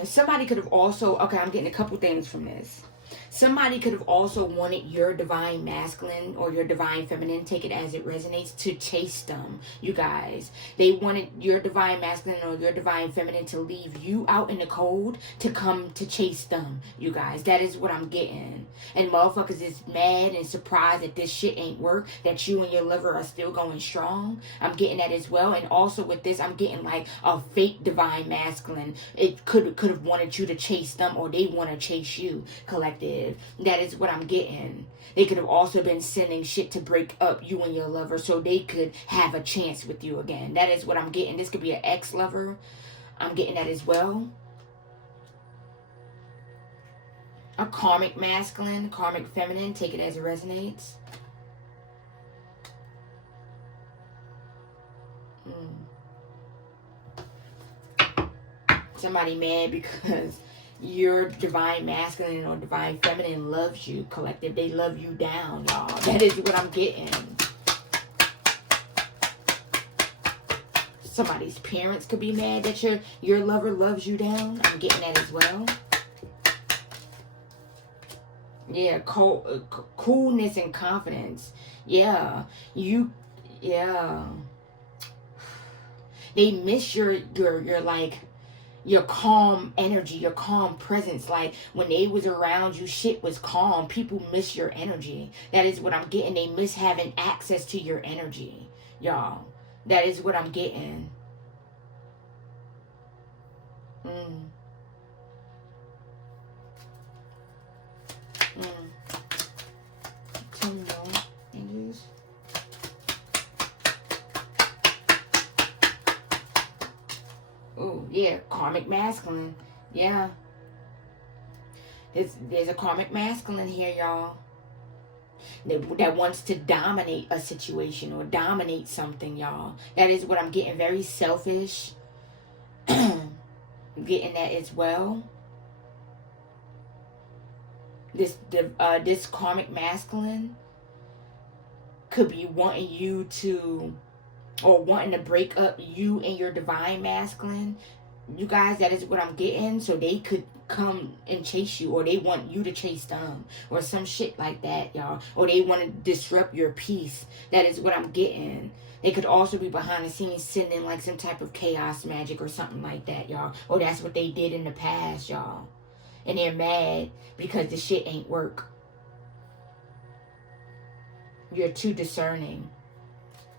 Somebody could have also, okay, I'm getting a couple things from this. Somebody could have also wanted your divine masculine or your divine feminine, take it as it resonates, to chase them, you guys. They wanted your divine masculine or your divine feminine to leave you out in the cold to come to chase them, you guys. That is what I'm getting. And motherfuckers is mad and surprised that this shit ain't work, that you and your lover are still going strong. I'm getting that as well. And also with this, I'm getting like a fake divine masculine. It could have wanted you to chase them, or they want to chase you, collective. That is what I'm getting. They could have also been sending shit to break up you and your lover so they could have a chance with you again. That is what I'm getting. This could be an ex-lover. I'm getting that as well. A karmic masculine, karmic feminine. Take it as it resonates. Somebody mad because your divine masculine or divine feminine loves you, collective. They love you down, y'all. That is what I'm getting. Somebody's parents could be mad that your lover loves you down. I'm getting that as well. Yeah, coolness and confidence. Yeah, yeah. They miss your like, your calm energy, your calm presence. Like when they was around you, shit was calm. People miss your energy. That is what I'm getting. They miss having access to your energy, y'all. That is what I'm getting. Tell me more, angels. Oh, yeah, karmic masculine. Yeah. There's a karmic masculine here, y'all. That wants to dominate a situation or dominate something, y'all. That is what I'm getting. Very selfish. I'm getting that as well. This karmic masculine could be wanting you to, or wanting to break up you and your divine masculine. You guys, that is what I'm getting. So they could come and chase you, or they want you to chase them, or some shit like that, y'all. Or they want to disrupt your peace. That is what I'm getting. They could also be behind the scenes sending like some type of chaos magic or something like that, y'all. Or that's what they did in the past, y'all. And they're mad because the shit ain't work. You're too discerning.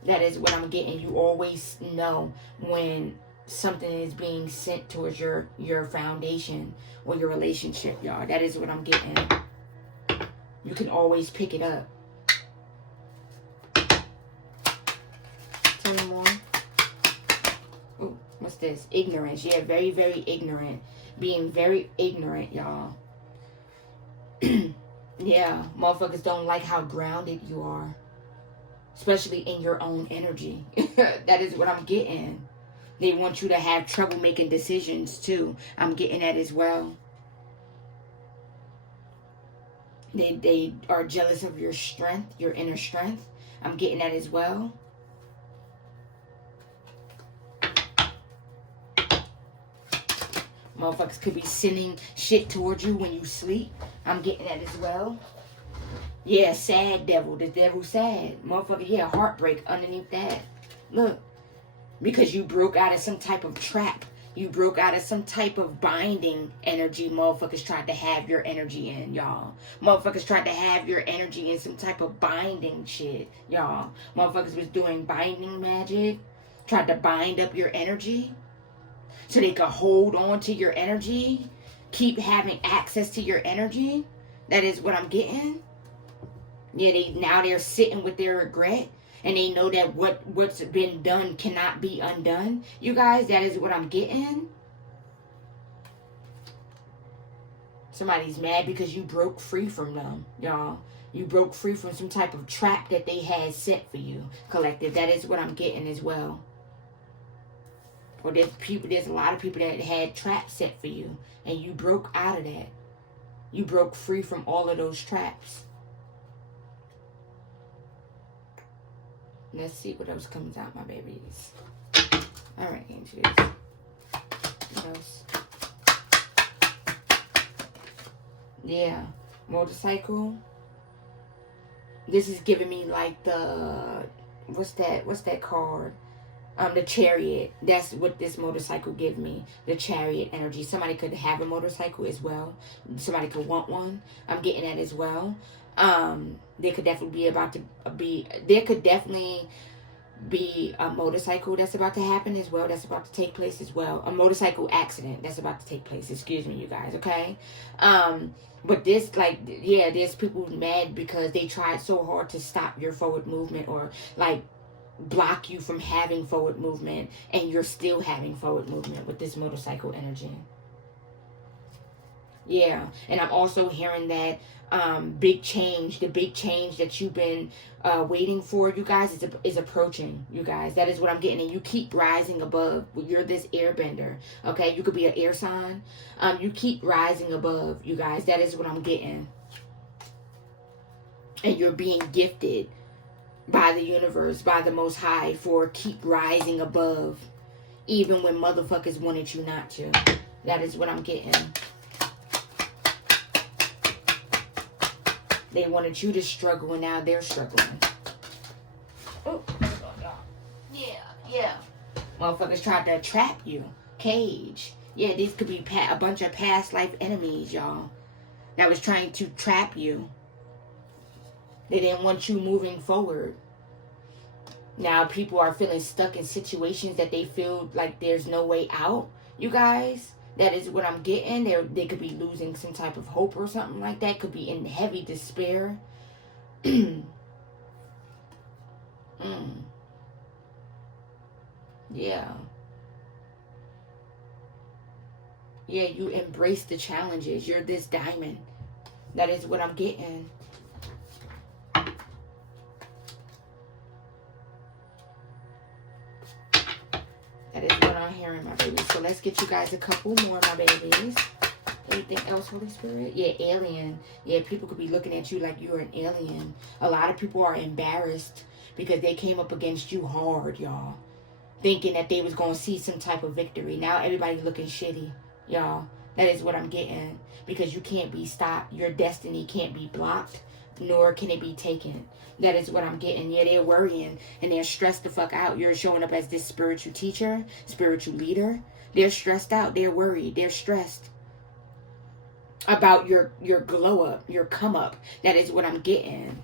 That is what I'm getting. You always know when something is being sent towards your foundation or your relationship, y'all. That is what I'm getting. You can always pick it up. Tell me more. Ooh, what's this? Ignorance. Yeah, very, very ignorant. Being very ignorant, y'all. Yeah, motherfuckers don't like how grounded you are. Especially in your own energy. That is what I'm getting. They want you to have trouble making decisions too. I'm getting that as well. They are jealous of your strength, your inner strength. I'm getting that as well. Motherfuckers could be sending shit towards you when you sleep. I'm getting that as well. Yeah, sad devil. The devil sad. Motherfucker, yeah, heartbreak underneath that. Look. Because you broke out of some type of trap. You broke out of some type of binding energy motherfuckers tried to have your energy in, y'all. Motherfuckers tried to have your energy in some type of binding shit, y'all. Motherfuckers was doing binding magic. Tried to bind up your energy. So they could hold on to your energy. Keep having access to your energy. That is what I'm getting. Yeah, now they're sitting with their regret. And they know that what's been done cannot be undone. You guys, that is what I'm getting. Somebody's mad because you broke free from them, y'all. You broke free from some type of trap that they had set for you, collective. That is what I'm getting as well. Or there's a lot of people that had traps set for you. And you broke out of that. You broke free from all of those traps. Let's see what else comes out, my babies. Alright, angels. What else? Yeah. Motorcycle. This is giving me like the... What's that card? The chariot. That's what this motorcycle give me. The chariot energy. Somebody could have a motorcycle as well. Somebody could want one. I'm getting that as well. There could definitely be a motorcycle that's about to happen as well. That's about to take place as well. A motorcycle accident that's about to take place. Excuse me, you guys. Okay. But this, like, yeah, there's people mad because they tried so hard to stop your forward movement or like block you from having forward movement, and you're still having forward movement with this motorcycle energy. Yeah, and I'm also hearing that big change, the big change that you've been waiting for, you guys, is approaching, you guys. That is what I'm getting, and you keep rising above. You're this airbender, okay? You could be an air sign. You keep rising above, you guys. That is what I'm getting. And you're being gifted by the universe, by the Most High, for keep rising above, even when motherfuckers wanted you not to. That is what I'm getting. They wanted you to struggle, and now they're struggling. Oh, yeah. Motherfuckers tried to trap you. Cage. Yeah, these could be a bunch of past life enemies, y'all. That was trying to trap you. They didn't want you moving forward. Now people are feeling stuck in situations that they feel like there's no way out. You guys, that is what I'm getting. They could be losing some type of hope or something like that. Could be in heavy despair. Yeah. Yeah, you embrace the challenges. You're this diamond. That is what I'm getting. That is what I'm hearing, my babies. So let's get you guys a couple more, my babies. Anything else, Holy Spirit? Yeah, alien. Yeah, people could be looking at you like you're an alien. A lot of people are embarrassed because they came up against you hard, y'all. Thinking that they was going to see some type of victory. Now everybody's looking shitty, y'all. That is what I'm getting. Because you can't be stopped. Your destiny can't be blocked, nor can it be taken. That is what I'm getting. Yeah, they're worrying and they're stressed the fuck out. You're showing up as this spiritual teacher, spiritual leader. They're stressed out. They're worried. They're stressed about your glow up, your come up. That is what I'm getting.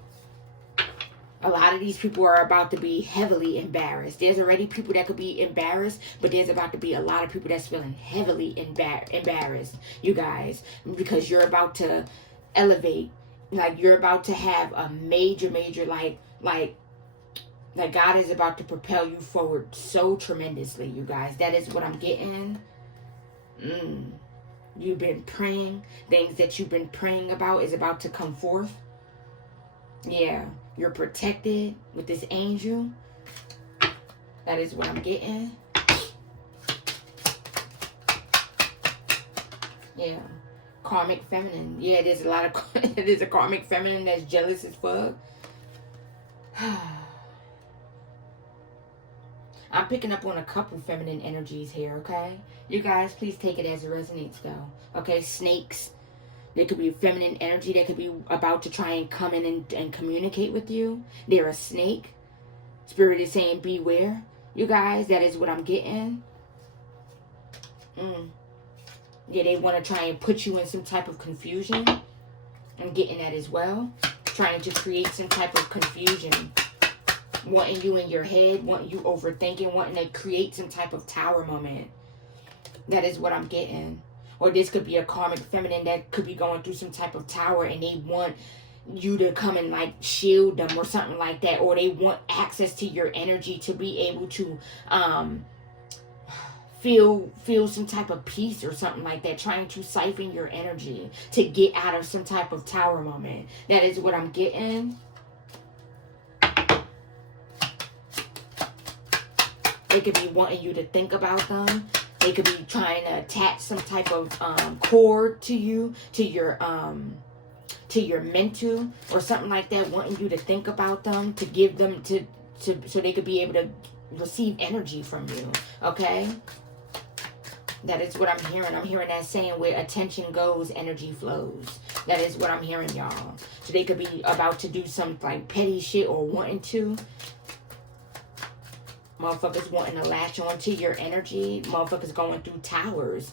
A lot of these people are about to be heavily embarrassed. There's already people that could be embarrassed, but there's about to be a lot of people that's feeling heavily embarrassed, you guys, because you're about to elevate. Like, you're about to have a major, like God is about to propel you forward so tremendously, you guys. That is what I'm getting. You've been praying. Things that you've been praying about is about to come forth. Yeah. You're protected with this angel. That is what I'm getting. Yeah. Karmic feminine. Yeah, there's a lot of... there's a karmic feminine that's jealous as fuck. I'm picking up on a couple feminine energies here, okay? You guys, please take it as it resonates, though. Okay? Snakes. There could be feminine energy that could be about to try and come in and communicate with you. They're a snake. Spirit is saying beware. You guys, that is what I'm getting. Yeah, they want to try and put you in some type of confusion. I'm getting that as well. Trying to create some type of confusion. Wanting you in your head. Wanting you overthinking. Wanting to create some type of tower moment. That is what I'm getting. Or this could be a karmic feminine that could be going through some type of tower and they want you to come and like shield them or something like that. Or they want access to your energy to be able to feel some type of peace or something like that. Trying to siphon your energy to get out of some type of tower moment. That is what I'm getting. They could be wanting you to think about them. They could be trying to attach some type of cord to you, to your mental or something like that, wanting you to think about them, to give them so they could be able to receive energy from you. Okay? That is what I'm hearing. I'm hearing that saying, where attention goes, energy flows. That is what I'm hearing, y'all. So they could be about to do some like petty shit or wanting to. Motherfuckers wanting to latch on to your energy. Motherfuckers going through towers.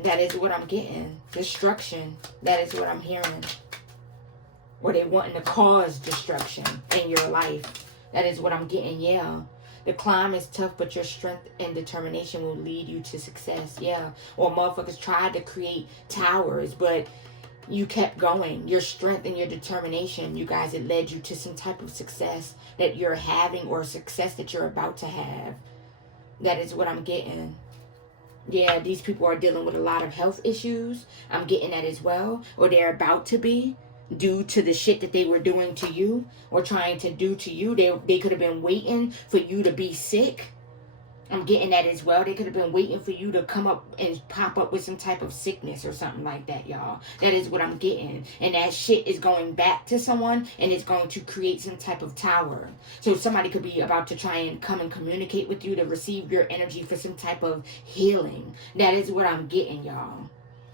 That is what I'm getting. Destruction. That is what I'm hearing. Or they wanting to cause destruction in your life. That is what I'm getting, yeah. The climb is tough, but your strength and determination will lead you to success, yeah. Or motherfuckers tried to create towers, but you kept going. Your strength and your determination, you guys, it led you to some type of success that you're having or success that you're about to have. That is what I'm getting. Yeah, these people are dealing with a lot of health issues. I'm getting that as well. Or they're about to be, due to the shit that they were doing to you or trying to do to you. They could have been waiting for you to be sick. I'm getting that as well. They could have been waiting for you to come up and pop up with some type of sickness or something like that, y'all. That is what I'm getting. And that shit is going back to someone and it's going to create some type of tower. So somebody could be about to try and come and communicate with you to receive your energy for some type of healing. That is what I'm getting, y'all.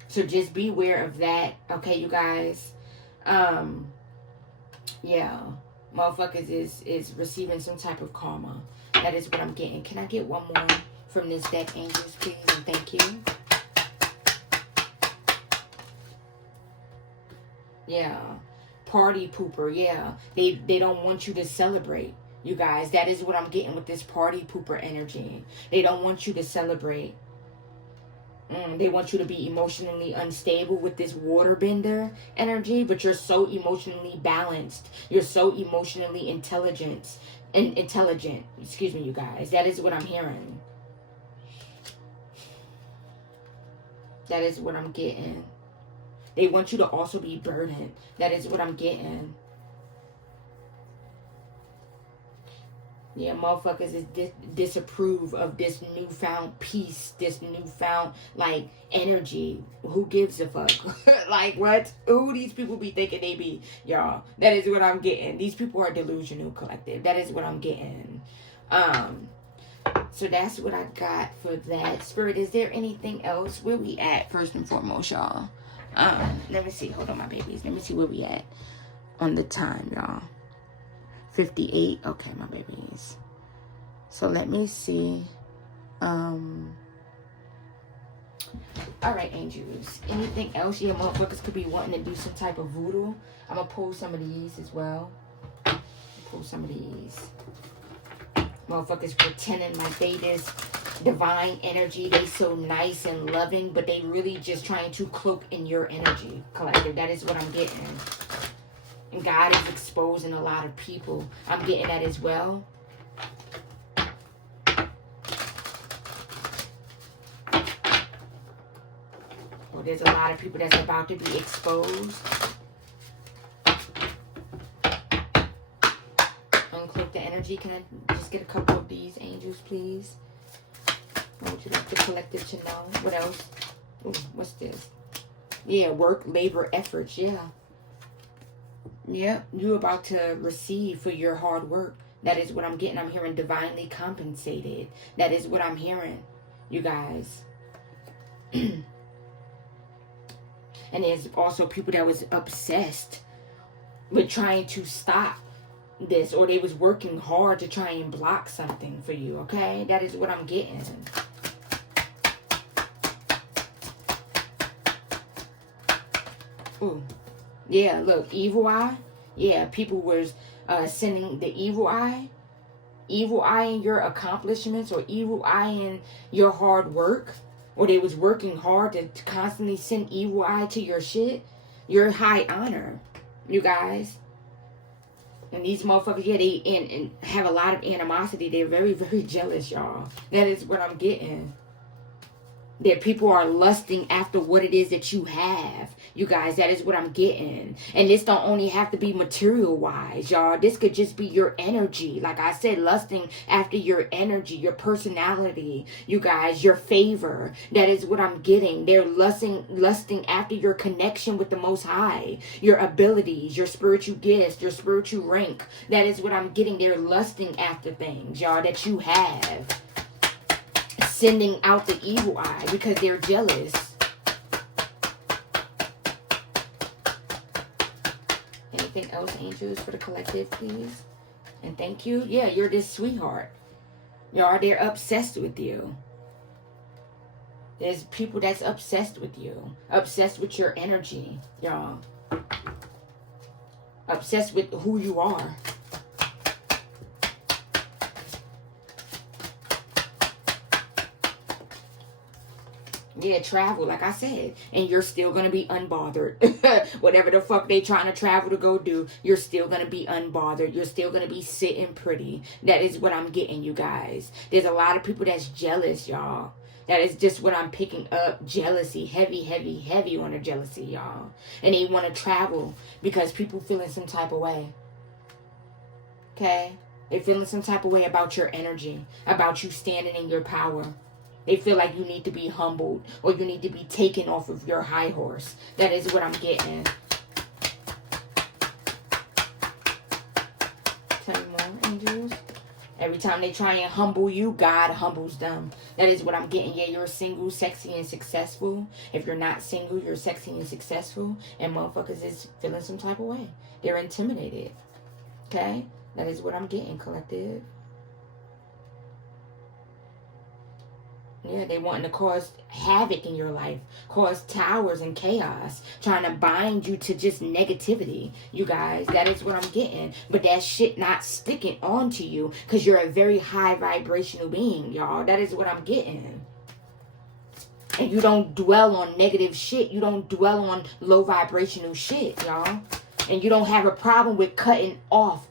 So just beware of that. Okay, you guys? Yeah. Motherfuckers is receiving some type of karma. That is what I'm getting. Can I get one more from this deck, angels, please? And thank you. Yeah. Party pooper, yeah. They don't want you to celebrate, you guys. That is what I'm getting with this party pooper energy. They don't want you to celebrate. They want you to be emotionally unstable with this waterbender energy, but you're so emotionally balanced. You're so emotionally intelligent. Excuse me, you guys. That is what I'm hearing. That is what I'm getting. They want you to also be burdened. That is what I'm getting. Yeah, motherfuckers is disapprove of this newfound peace, this newfound, like, energy. Who gives a fuck? Like, what? Who these people be thinking they be, y'all? That is what I'm getting. These people are delusional, collective. That is what I'm getting. So that's what I got for that. Spirit, is there anything else? Where we at, first and foremost, y'all? Let me see. Hold on, my babies. Let me see where we at on the time, y'all. 58. Okay, my babies. So let me see. All right, angels. Anything else? Yeah, motherfuckers could be wanting to do some type of voodoo. I'm gonna pull some of these as well. Pull some of these. Motherfuckers pretending like they this divine energy. They so nice and loving, but they really just trying to cloak in your energy, collective. That is what I'm getting. And God is exposing a lot of people. I'm getting that as well. Well, there's a lot of people that's about to be exposed. Uncloak the energy. Can I just get a couple of these, angels, please? What would you like the collective to know? What else? Ooh, what's this? Yeah, work, labor, efforts. Yeah. Yeah, you're about to receive for your hard work. That is what I'm getting. I'm hearing divinely compensated. That is what I'm hearing, you guys. And there's also people that was obsessed with trying to stop this, or they was working hard to try and block something for you, okay? That is what I'm getting. Ooh. Yeah, look, evil eye. Yeah, people was sending the evil eye in your accomplishments, or evil eye in your hard work, or they was working hard to constantly send evil eye to your shit, your high honor, you guys. And these motherfuckers, yeah, they and have a lot of animosity. They're very, very jealous, y'all. That is what I'm getting. That people are lusting after what it is that you have. You guys, that is what I'm getting. And this don't only have to be material-wise, y'all. This could just be your energy. Like I said, lusting after your energy, your personality, you guys, your favor. That is what I'm getting. They're lusting after your connection with the Most High, your abilities, your spiritual gifts, your spiritual rank. That is what I'm getting. They're lusting after things, y'all, that you have. Sending out the evil eye because they're jealous. Anything else, angels, for the collective, please? And thank you. Yeah, you're this sweetheart. Y'all, they're obsessed with you. There's people that's obsessed with you. Obsessed with your energy, y'all. Obsessed with who you are. Yeah, travel, like I said. And you're still going to be unbothered. Whatever the fuck they trying to travel to go do, you're still going to be unbothered. You're still going to be sitting pretty. That is what I'm getting, you guys. There's a lot of people that's jealous, y'all. That is just what I'm picking up. Jealousy. Heavy, heavy, heavy on the jealousy, y'all. And they want to travel because people feeling some type of way. Okay? They feeling some type of way about your energy. About you standing in your power. They feel like you need to be humbled, or you need to be taken off of your high horse. That is what I'm getting. Tell me more, angels. Every time they try and humble you, God humbles them. That is what I'm getting. Yeah, you're single, sexy, and successful. If you're not single, you're sexy and successful. And motherfuckers is feeling some type of way. They're intimidated. Okay? That is what I'm getting, collective. Yeah, they wanting to cause havoc in your life, cause towers and chaos, trying to bind you to just negativity, you guys. That is what I'm getting. But that shit not sticking onto you because you're a very high vibrational being, y'all. That is what I'm getting. And you don't dwell on negative shit. You don't dwell on low vibrational shit, y'all. And you don't have a problem with cutting off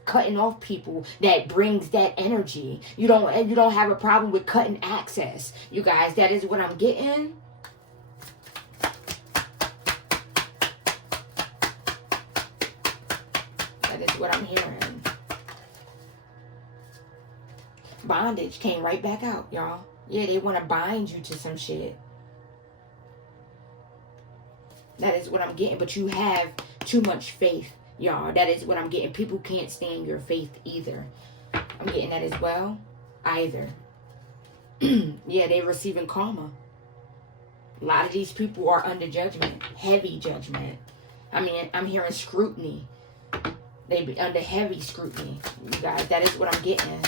people that brings that energy. You don't have a problem with cutting access. You guys, that is what I'm getting. That is what I'm hearing. Bondage came right back out, y'all. Yeah, they want to bind you to some shit. That is what I'm getting. But you have too much faith, y'all. That is what I'm getting. People can't stand your faith either. I'm getting that as well. Either. Yeah, they're receiving karma. A lot of these people are under judgment. Heavy judgment. I mean, I'm hearing scrutiny. They be under heavy scrutiny. You guys, that is what I'm getting.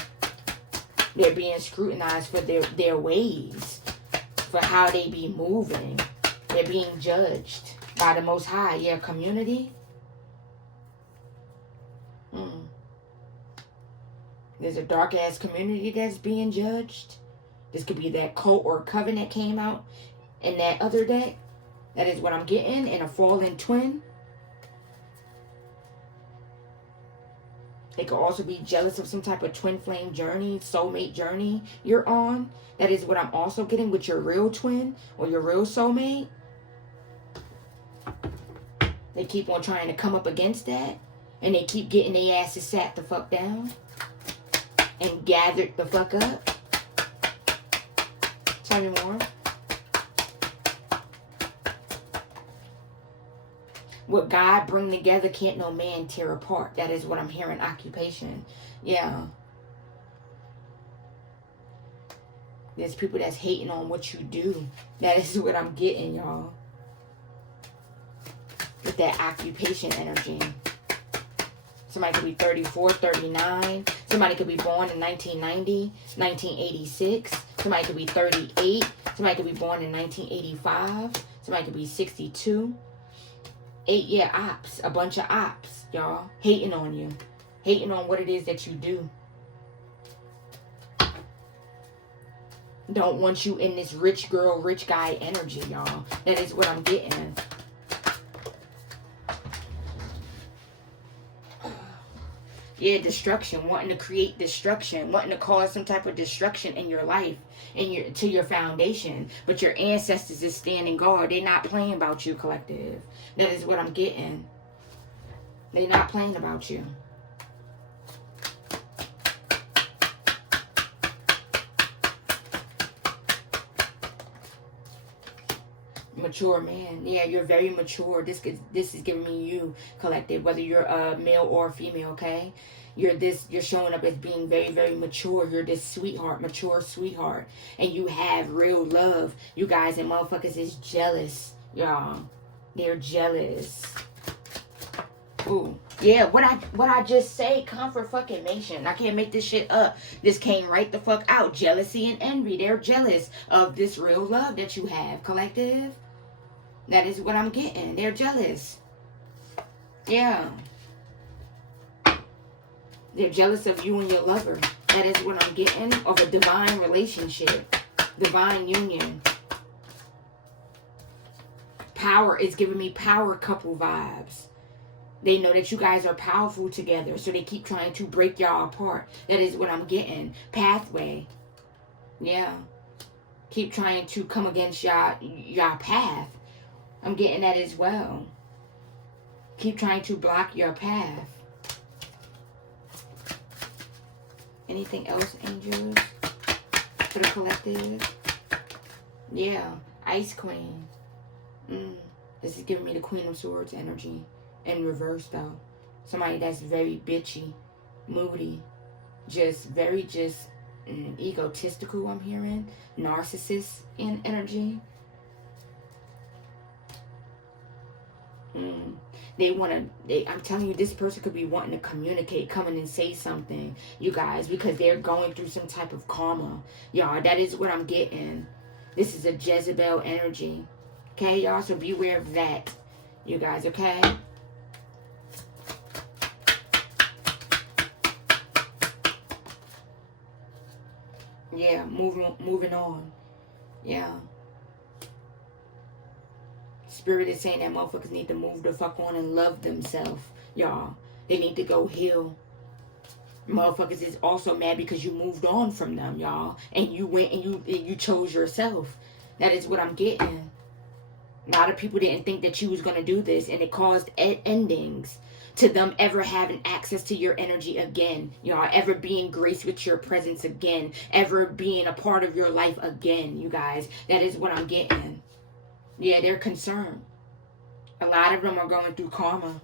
They're being scrutinized for their ways. For how they be moving. They're being judged by the Most High. Yeah, community. There's a dark-ass community that's being judged. This could be that cult or coven that came out in that other deck. That is what I'm getting. And a fallen twin. They could also be jealous of some type of twin flame journey, soulmate journey you're on. That is what I'm also getting with your real twin or your real soulmate. They keep on trying to come up against that. And they keep getting their asses sat the fuck down. And gathered the fuck up. Tell me more. What God bring together can't no man tear apart. That is what I'm hearing. Occupation. Yeah. There's people that's hating on what you do. That is what I'm getting, y'all. with that occupation energy. Somebody could be 34, 39. Somebody could be born in 1990, 1986. Somebody could be 38. Somebody could be born in 1985. Somebody could be 62. 8-year ops. A bunch of ops, y'all. Hating on you. Hating on what it is that you do. Don't want you in this rich girl, rich guy energy, y'all. That is what I'm getting. Yeah, destruction, wanting to create destruction, wanting to cause some type of destruction in your life, to your foundation. But your ancestors is standing guard. They're not playing about you, collective. That is what I'm getting. They're not playing about you. Mature man. Yeah, you're very mature. This is giving me you, collective, whether you're a male or a female, okay? You're showing up as being very, very mature. You're this sweetheart, mature sweetheart. And you have real love. You guys, and motherfuckers is jealous, y'all. They're jealous. Ooh. Yeah, what I just say, confirmation. I can't make this shit up. This came right the fuck out. Jealousy and envy. They're jealous of this real love that you have, collective. That is what I'm getting. They're jealous. Yeah. They're jealous of you and your lover. That is what I'm getting. Of a divine relationship. Divine union. Power is giving me power couple vibes. They know that you guys are powerful together. So they keep trying to break y'all apart. That is what I'm getting. Pathway. Yeah. Keep trying to come against y'all path. I'm getting that as well. Keep trying to block your path. Anything else, angels? For the collective? Yeah. Ice Queen. This is giving me the Queen of Swords energy. In reverse, though. Somebody that's very bitchy. Moody. Very egotistical, I'm hearing. Narcissist in energy. I'm telling you, this person could be wanting to communicate, come in and say something, you guys, because they're going through some type of karma. Y'all, that is what I'm getting. This is a Jezebel energy. Okay, y'all, so beware of that, you guys, okay? Yeah, moving on. Yeah. Spirit is saying that motherfuckers need to move the fuck on and love themselves, y'all. They need to go heal. Motherfuckers is also mad because you moved on from them, y'all. And you went and you chose yourself. That is what I'm getting. A lot of people didn't think that you was going to do this, and it caused endings to them ever having access to your energy again. Y'all, ever being graced with your presence again. Ever being a part of your life again, you guys. That is what I'm getting. Yeah, they're concerned. A lot of them are going through karma.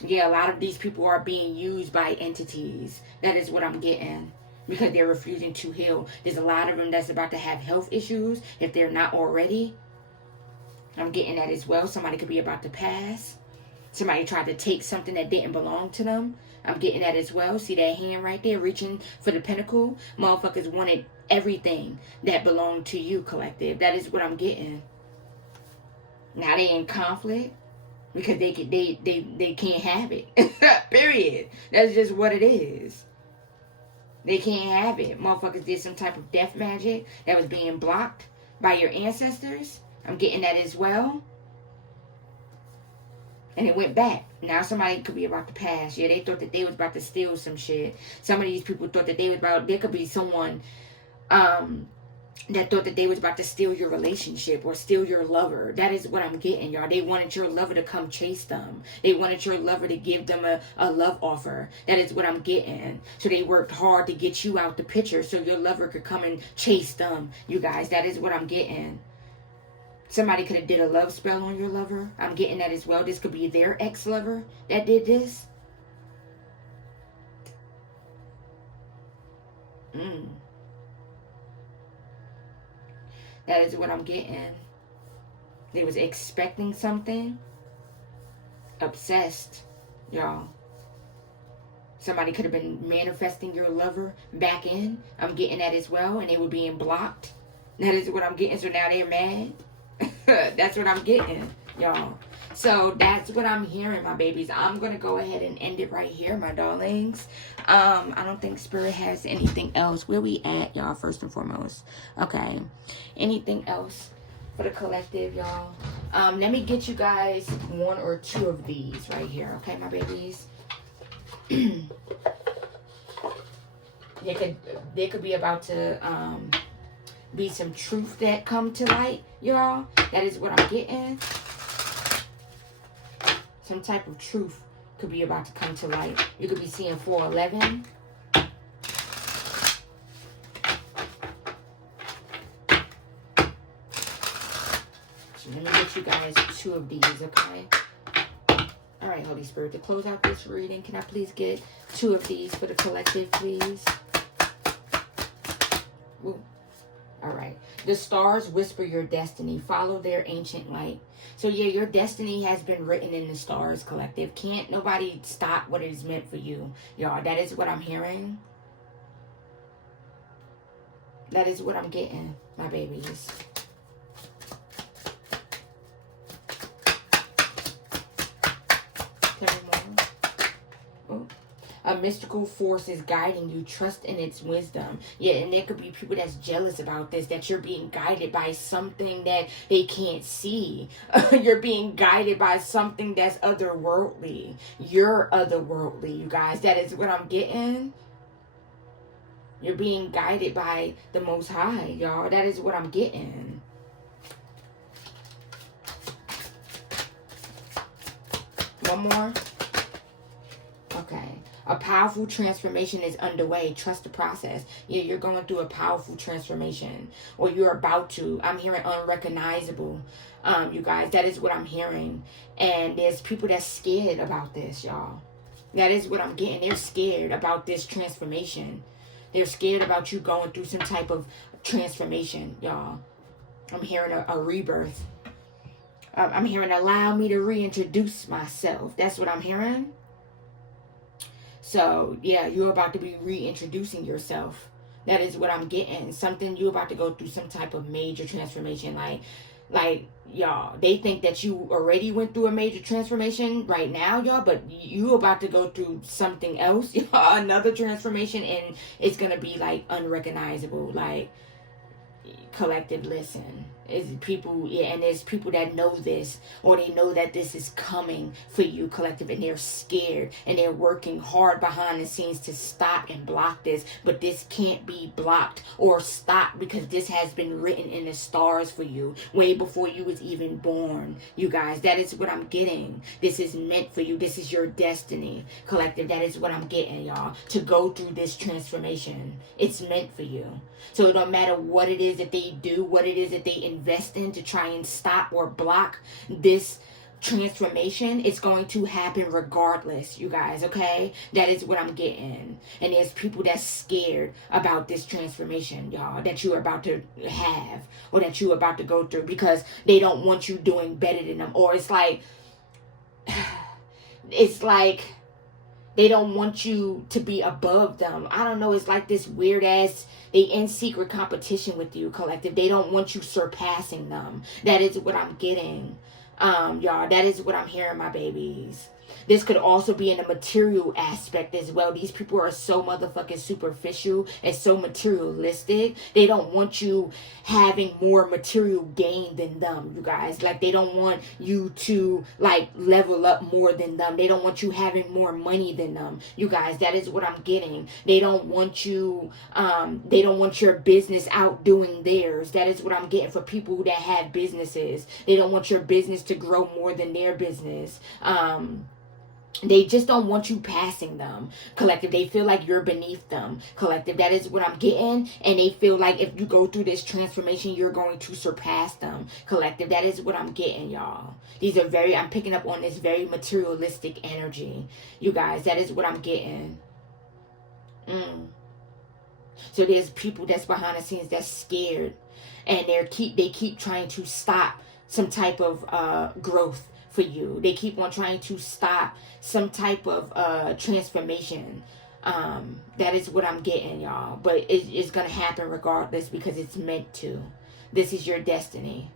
Yeah, a lot of these people are being used by entities. That is what I'm getting. Because they're refusing to heal. There's a lot of them that's about to have health issues if they're not already. I'm getting that as well. Somebody could be about to pass. Somebody tried to take something that didn't belong to them. I'm getting that as well. See that hand right there reaching for the pinnacle? Motherfuckers wanted everything that belonged to you, collective. That is what I'm getting. Now they in conflict because they can't have it. Period. That's just what it is. They can't have it. Motherfuckers did some type of death magic that was being blocked by your ancestors. I'm getting that as well. And it went back. Now somebody could be about to pass. Yeah, they thought that they was about to steal some shit. Some of these people thought that there could be someone that thought that they was about to steal your relationship or steal your lover. That is what I'm getting, y'all. They wanted your lover to come chase them. They wanted your lover to give them a love offer. That is what I'm getting. So they worked hard to get you out the picture so your lover could come and chase them. You guys, that is what I'm getting. Somebody could have did a love spell on your lover. I'm getting that as well. This could be their ex-lover that did this. That is what I'm getting. They was expecting something. obsessed, y'all. Somebody could have been manifesting your lover back in. I'm getting that as well. And they were being blocked. That is what I'm getting. So now they're mad. That's what I'm getting, y'all. So that's what I'm hearing, my babies. I'm going to go ahead and end it right here, my darlings. I don't think Spirit has anything else. Where we at, y'all, first and foremost? Okay. Anything else for the collective, y'all? Let me get you guys one or two of these right here. Okay, my babies? There could be about to be some truth that come to light, y'all. That is what I'm getting. Some type of truth could be about to come to light. You could be seeing 411. So let me get you guys two of these, okay? All right, Holy Spirit, to close out this reading, can I please get two of these for the collective, please? Ooh. All right. The stars whisper your destiny. Follow their ancient light. So, yeah, your destiny has been written in the stars, collective. Can't nobody stop what is meant for you, y'all. That is what I'm hearing. That is what I'm getting, my babies. A mystical force is guiding you. Trust in its wisdom. Yeah, and there could be people that's jealous about this, that you're being guided by something that they can't see. You're being guided by something that's otherworldly. You're otherworldly, you guys. That is what I'm getting. You're being guided by the Most High, y'all. That is what I'm getting. One more. Okay. A powerful transformation is underway. Trust the process. Yeah, you're going through a powerful transformation. Or you're about to. I'm hearing unrecognizable. You guys, that is what I'm hearing. And there's people that's scared about this, y'all. That is what I'm getting. They're scared about this transformation. They're scared about you going through some type of transformation, y'all. I'm hearing a rebirth. I'm hearing allow me to reintroduce myself. That's what I'm hearing. So, yeah, you're about to be reintroducing yourself. That is what I'm getting. Something, you're about to go through some type of major transformation. Like, y'all, they think that you already went through a major transformation right now, y'all. But you about to go through something else, y'all. Another transformation. And it's going to be, like, unrecognizable. Like, collective, listen. Is people, yeah, and there's people that know this, or they know that this is coming for you, collective, and they're scared, and they're working hard behind the scenes to stop and block this, but this can't be blocked or stopped because this has been written in the stars for you way before you was even born, you guys. That is what I'm getting. This is meant for you. This is your destiny, collective. That is what I'm getting, y'all, to go through this transformation. It's meant for you. So it don't matter what it is that they do, what it is that they invest in to try and stop or block this transformation. It's going to happen regardless, you guys, okay? That is what I'm getting. And there's people that's scared about this transformation, y'all, that you're about to have or that you're about to go through because they don't want you doing better than them. Or it's like they don't want you to be above them. I don't know. It's like this weird ass, they in secret competition with you, collective. They don't want you surpassing them. That is what I'm getting. Y'all, that is what I'm hearing, my babies. This could also be in a material aspect as well. These people are so motherfucking superficial and so materialistic. They don't want you having more material gain than them, you guys. Like, they don't want you to, like, level up more than them. They don't want you having more money than them, you guys. That is what I'm getting. They don't want you, they don't want your business outdoing theirs. That is what I'm getting for people that have businesses. They don't want your business to grow more than their business. They just don't want you passing them, collective. They feel like you're beneath them, collective. That is what I'm getting. And they feel like if you go through this transformation, you're going to surpass them, collective. That is what I'm getting, y'all. These are I'm picking up on this very materialistic energy, you guys. That is what I'm getting. So there's people that's behind the scenes that's scared, and they keep trying to stop some type of growth for you. They keep on trying to stop some type of transformation. That is what I'm getting, y'all. But it's going to happen regardless because it's meant to. This is your destiny.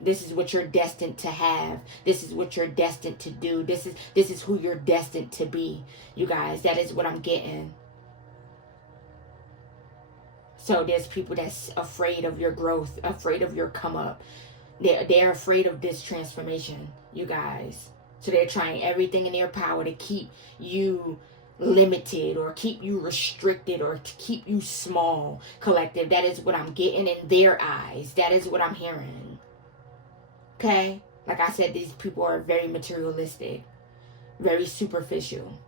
This is what you're destined to have. This is what you're destined to do. This is who you're destined to be, you guys. That is what I'm getting. So there's people that's afraid of your growth, afraid of your come up. They're afraid of this transformation, you guys. So they're trying everything in their power to keep you limited or keep you restricted or to keep you small, collective. That is what I'm getting in their eyes. That is what I'm hearing. Okay? Like I said, these people are very materialistic, very superficial.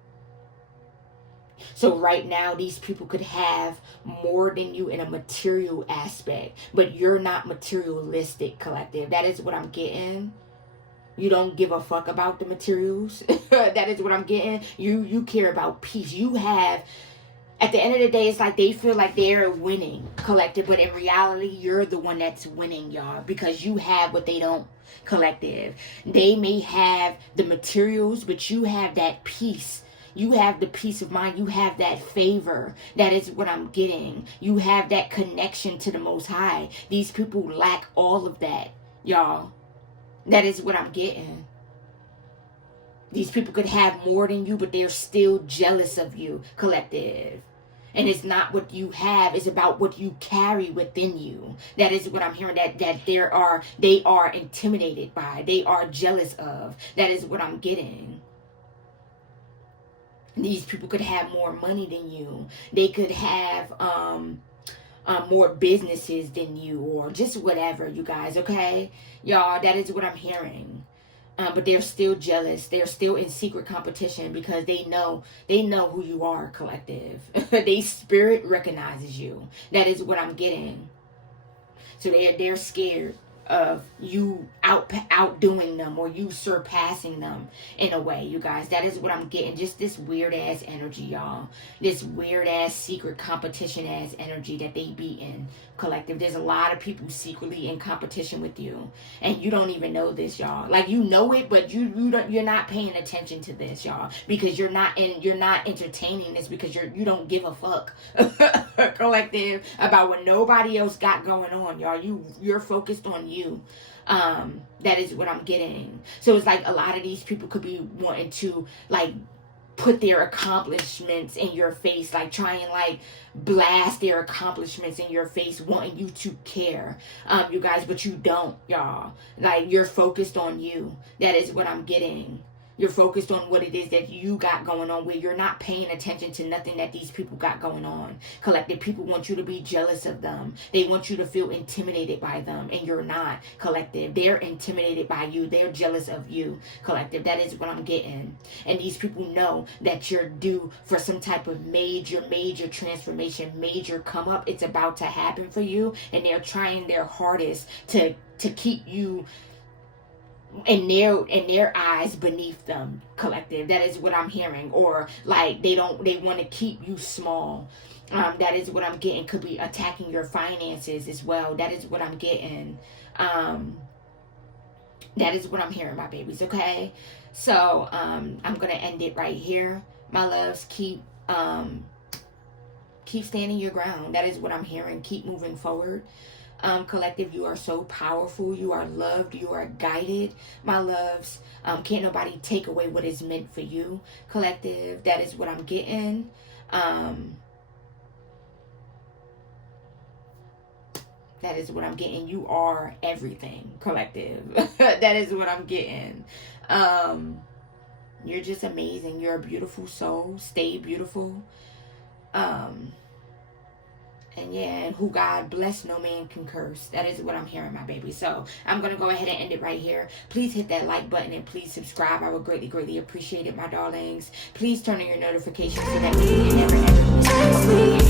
So right now, these people could have more than you in a material aspect, but you're not materialistic, collective. That is what I'm getting. You don't give a fuck about the materials. That is what I'm getting. You care about peace. You have, at the end of the day, it's like they feel like they're winning, collective, but in reality, you're the one that's winning, y'all, because you have what they don't, collective. They may have the materials, but you have that peace. You have the peace of mind. You have that favor. That is what I'm getting. You have that connection to the Most High. These people lack all of that, y'all. That is what I'm getting. These people could have more than you, but they're still jealous of you, collective. And it's not what you have, it's about what you carry within you. That is what I'm hearing, that they are intimidated by, they are jealous of. That is what I'm getting. These people could have more money than you. They could have more businesses than you, or just whatever, you guys, okay? Y'all, that is what I'm hearing. But they're still jealous. They're still in secret competition because they know who you are, collective. Their spirit recognizes you. That is what I'm getting. So they're scared of you outdoing them or you surpassing them in a way, you guys. That is what I'm getting. Just this weird ass energy, y'all. This weird ass secret competition ass energy that they be in, collective. There's a lot of people secretly in competition with you, and you don't even know this, y'all. Like, you know it, but you're not paying attention to this, y'all, because you're not entertaining this, because you don't give a fuck, collective, about what nobody else got going on, y'all. You're focused on you. That is what I'm getting. So it's like a lot of these people could be wanting to, like, put their accomplishments in your face, like try and like blast their accomplishments in your face, wanting you to care, you guys, but you don't, y'all. Like, you're focused on you. That is what I'm getting. You're focused on what it is that you got going on, where you're not paying attention to nothing that these people got going on. Collective, people want you to be jealous of them. They want you to feel intimidated by them, and you're not, collective. They're intimidated by you. They're jealous of you, collective. That is what I'm getting. And these people know that you're due for some type of major transformation, major come up. It's about to happen for you, and they're trying their hardest to keep you in their eyes beneath them, collective. That is what I'm hearing. Or like they want to keep you small. That is what I'm getting. Could be attacking your finances as well. That is what I'm getting. That is what I'm hearing, my babies. Okay, so I'm gonna end it right here, my loves. Keep standing your ground. That is what I'm hearing. Keep moving forward. Collective, you are so powerful. You are loved. You are guided, my loves. Can't nobody take away what is meant for you, collective. That is what I'm getting. That is what I'm getting. You are everything, collective. That is what I'm getting. You're just amazing. You're a beautiful soul. Stay beautiful. And yeah, and who God bless, no man can curse. That is what I'm hearing, my baby. So I'm going to go ahead and end it right here. Please hit that like button and please subscribe. I would greatly appreciate it, my darlings. Please turn on your notifications so that you never miss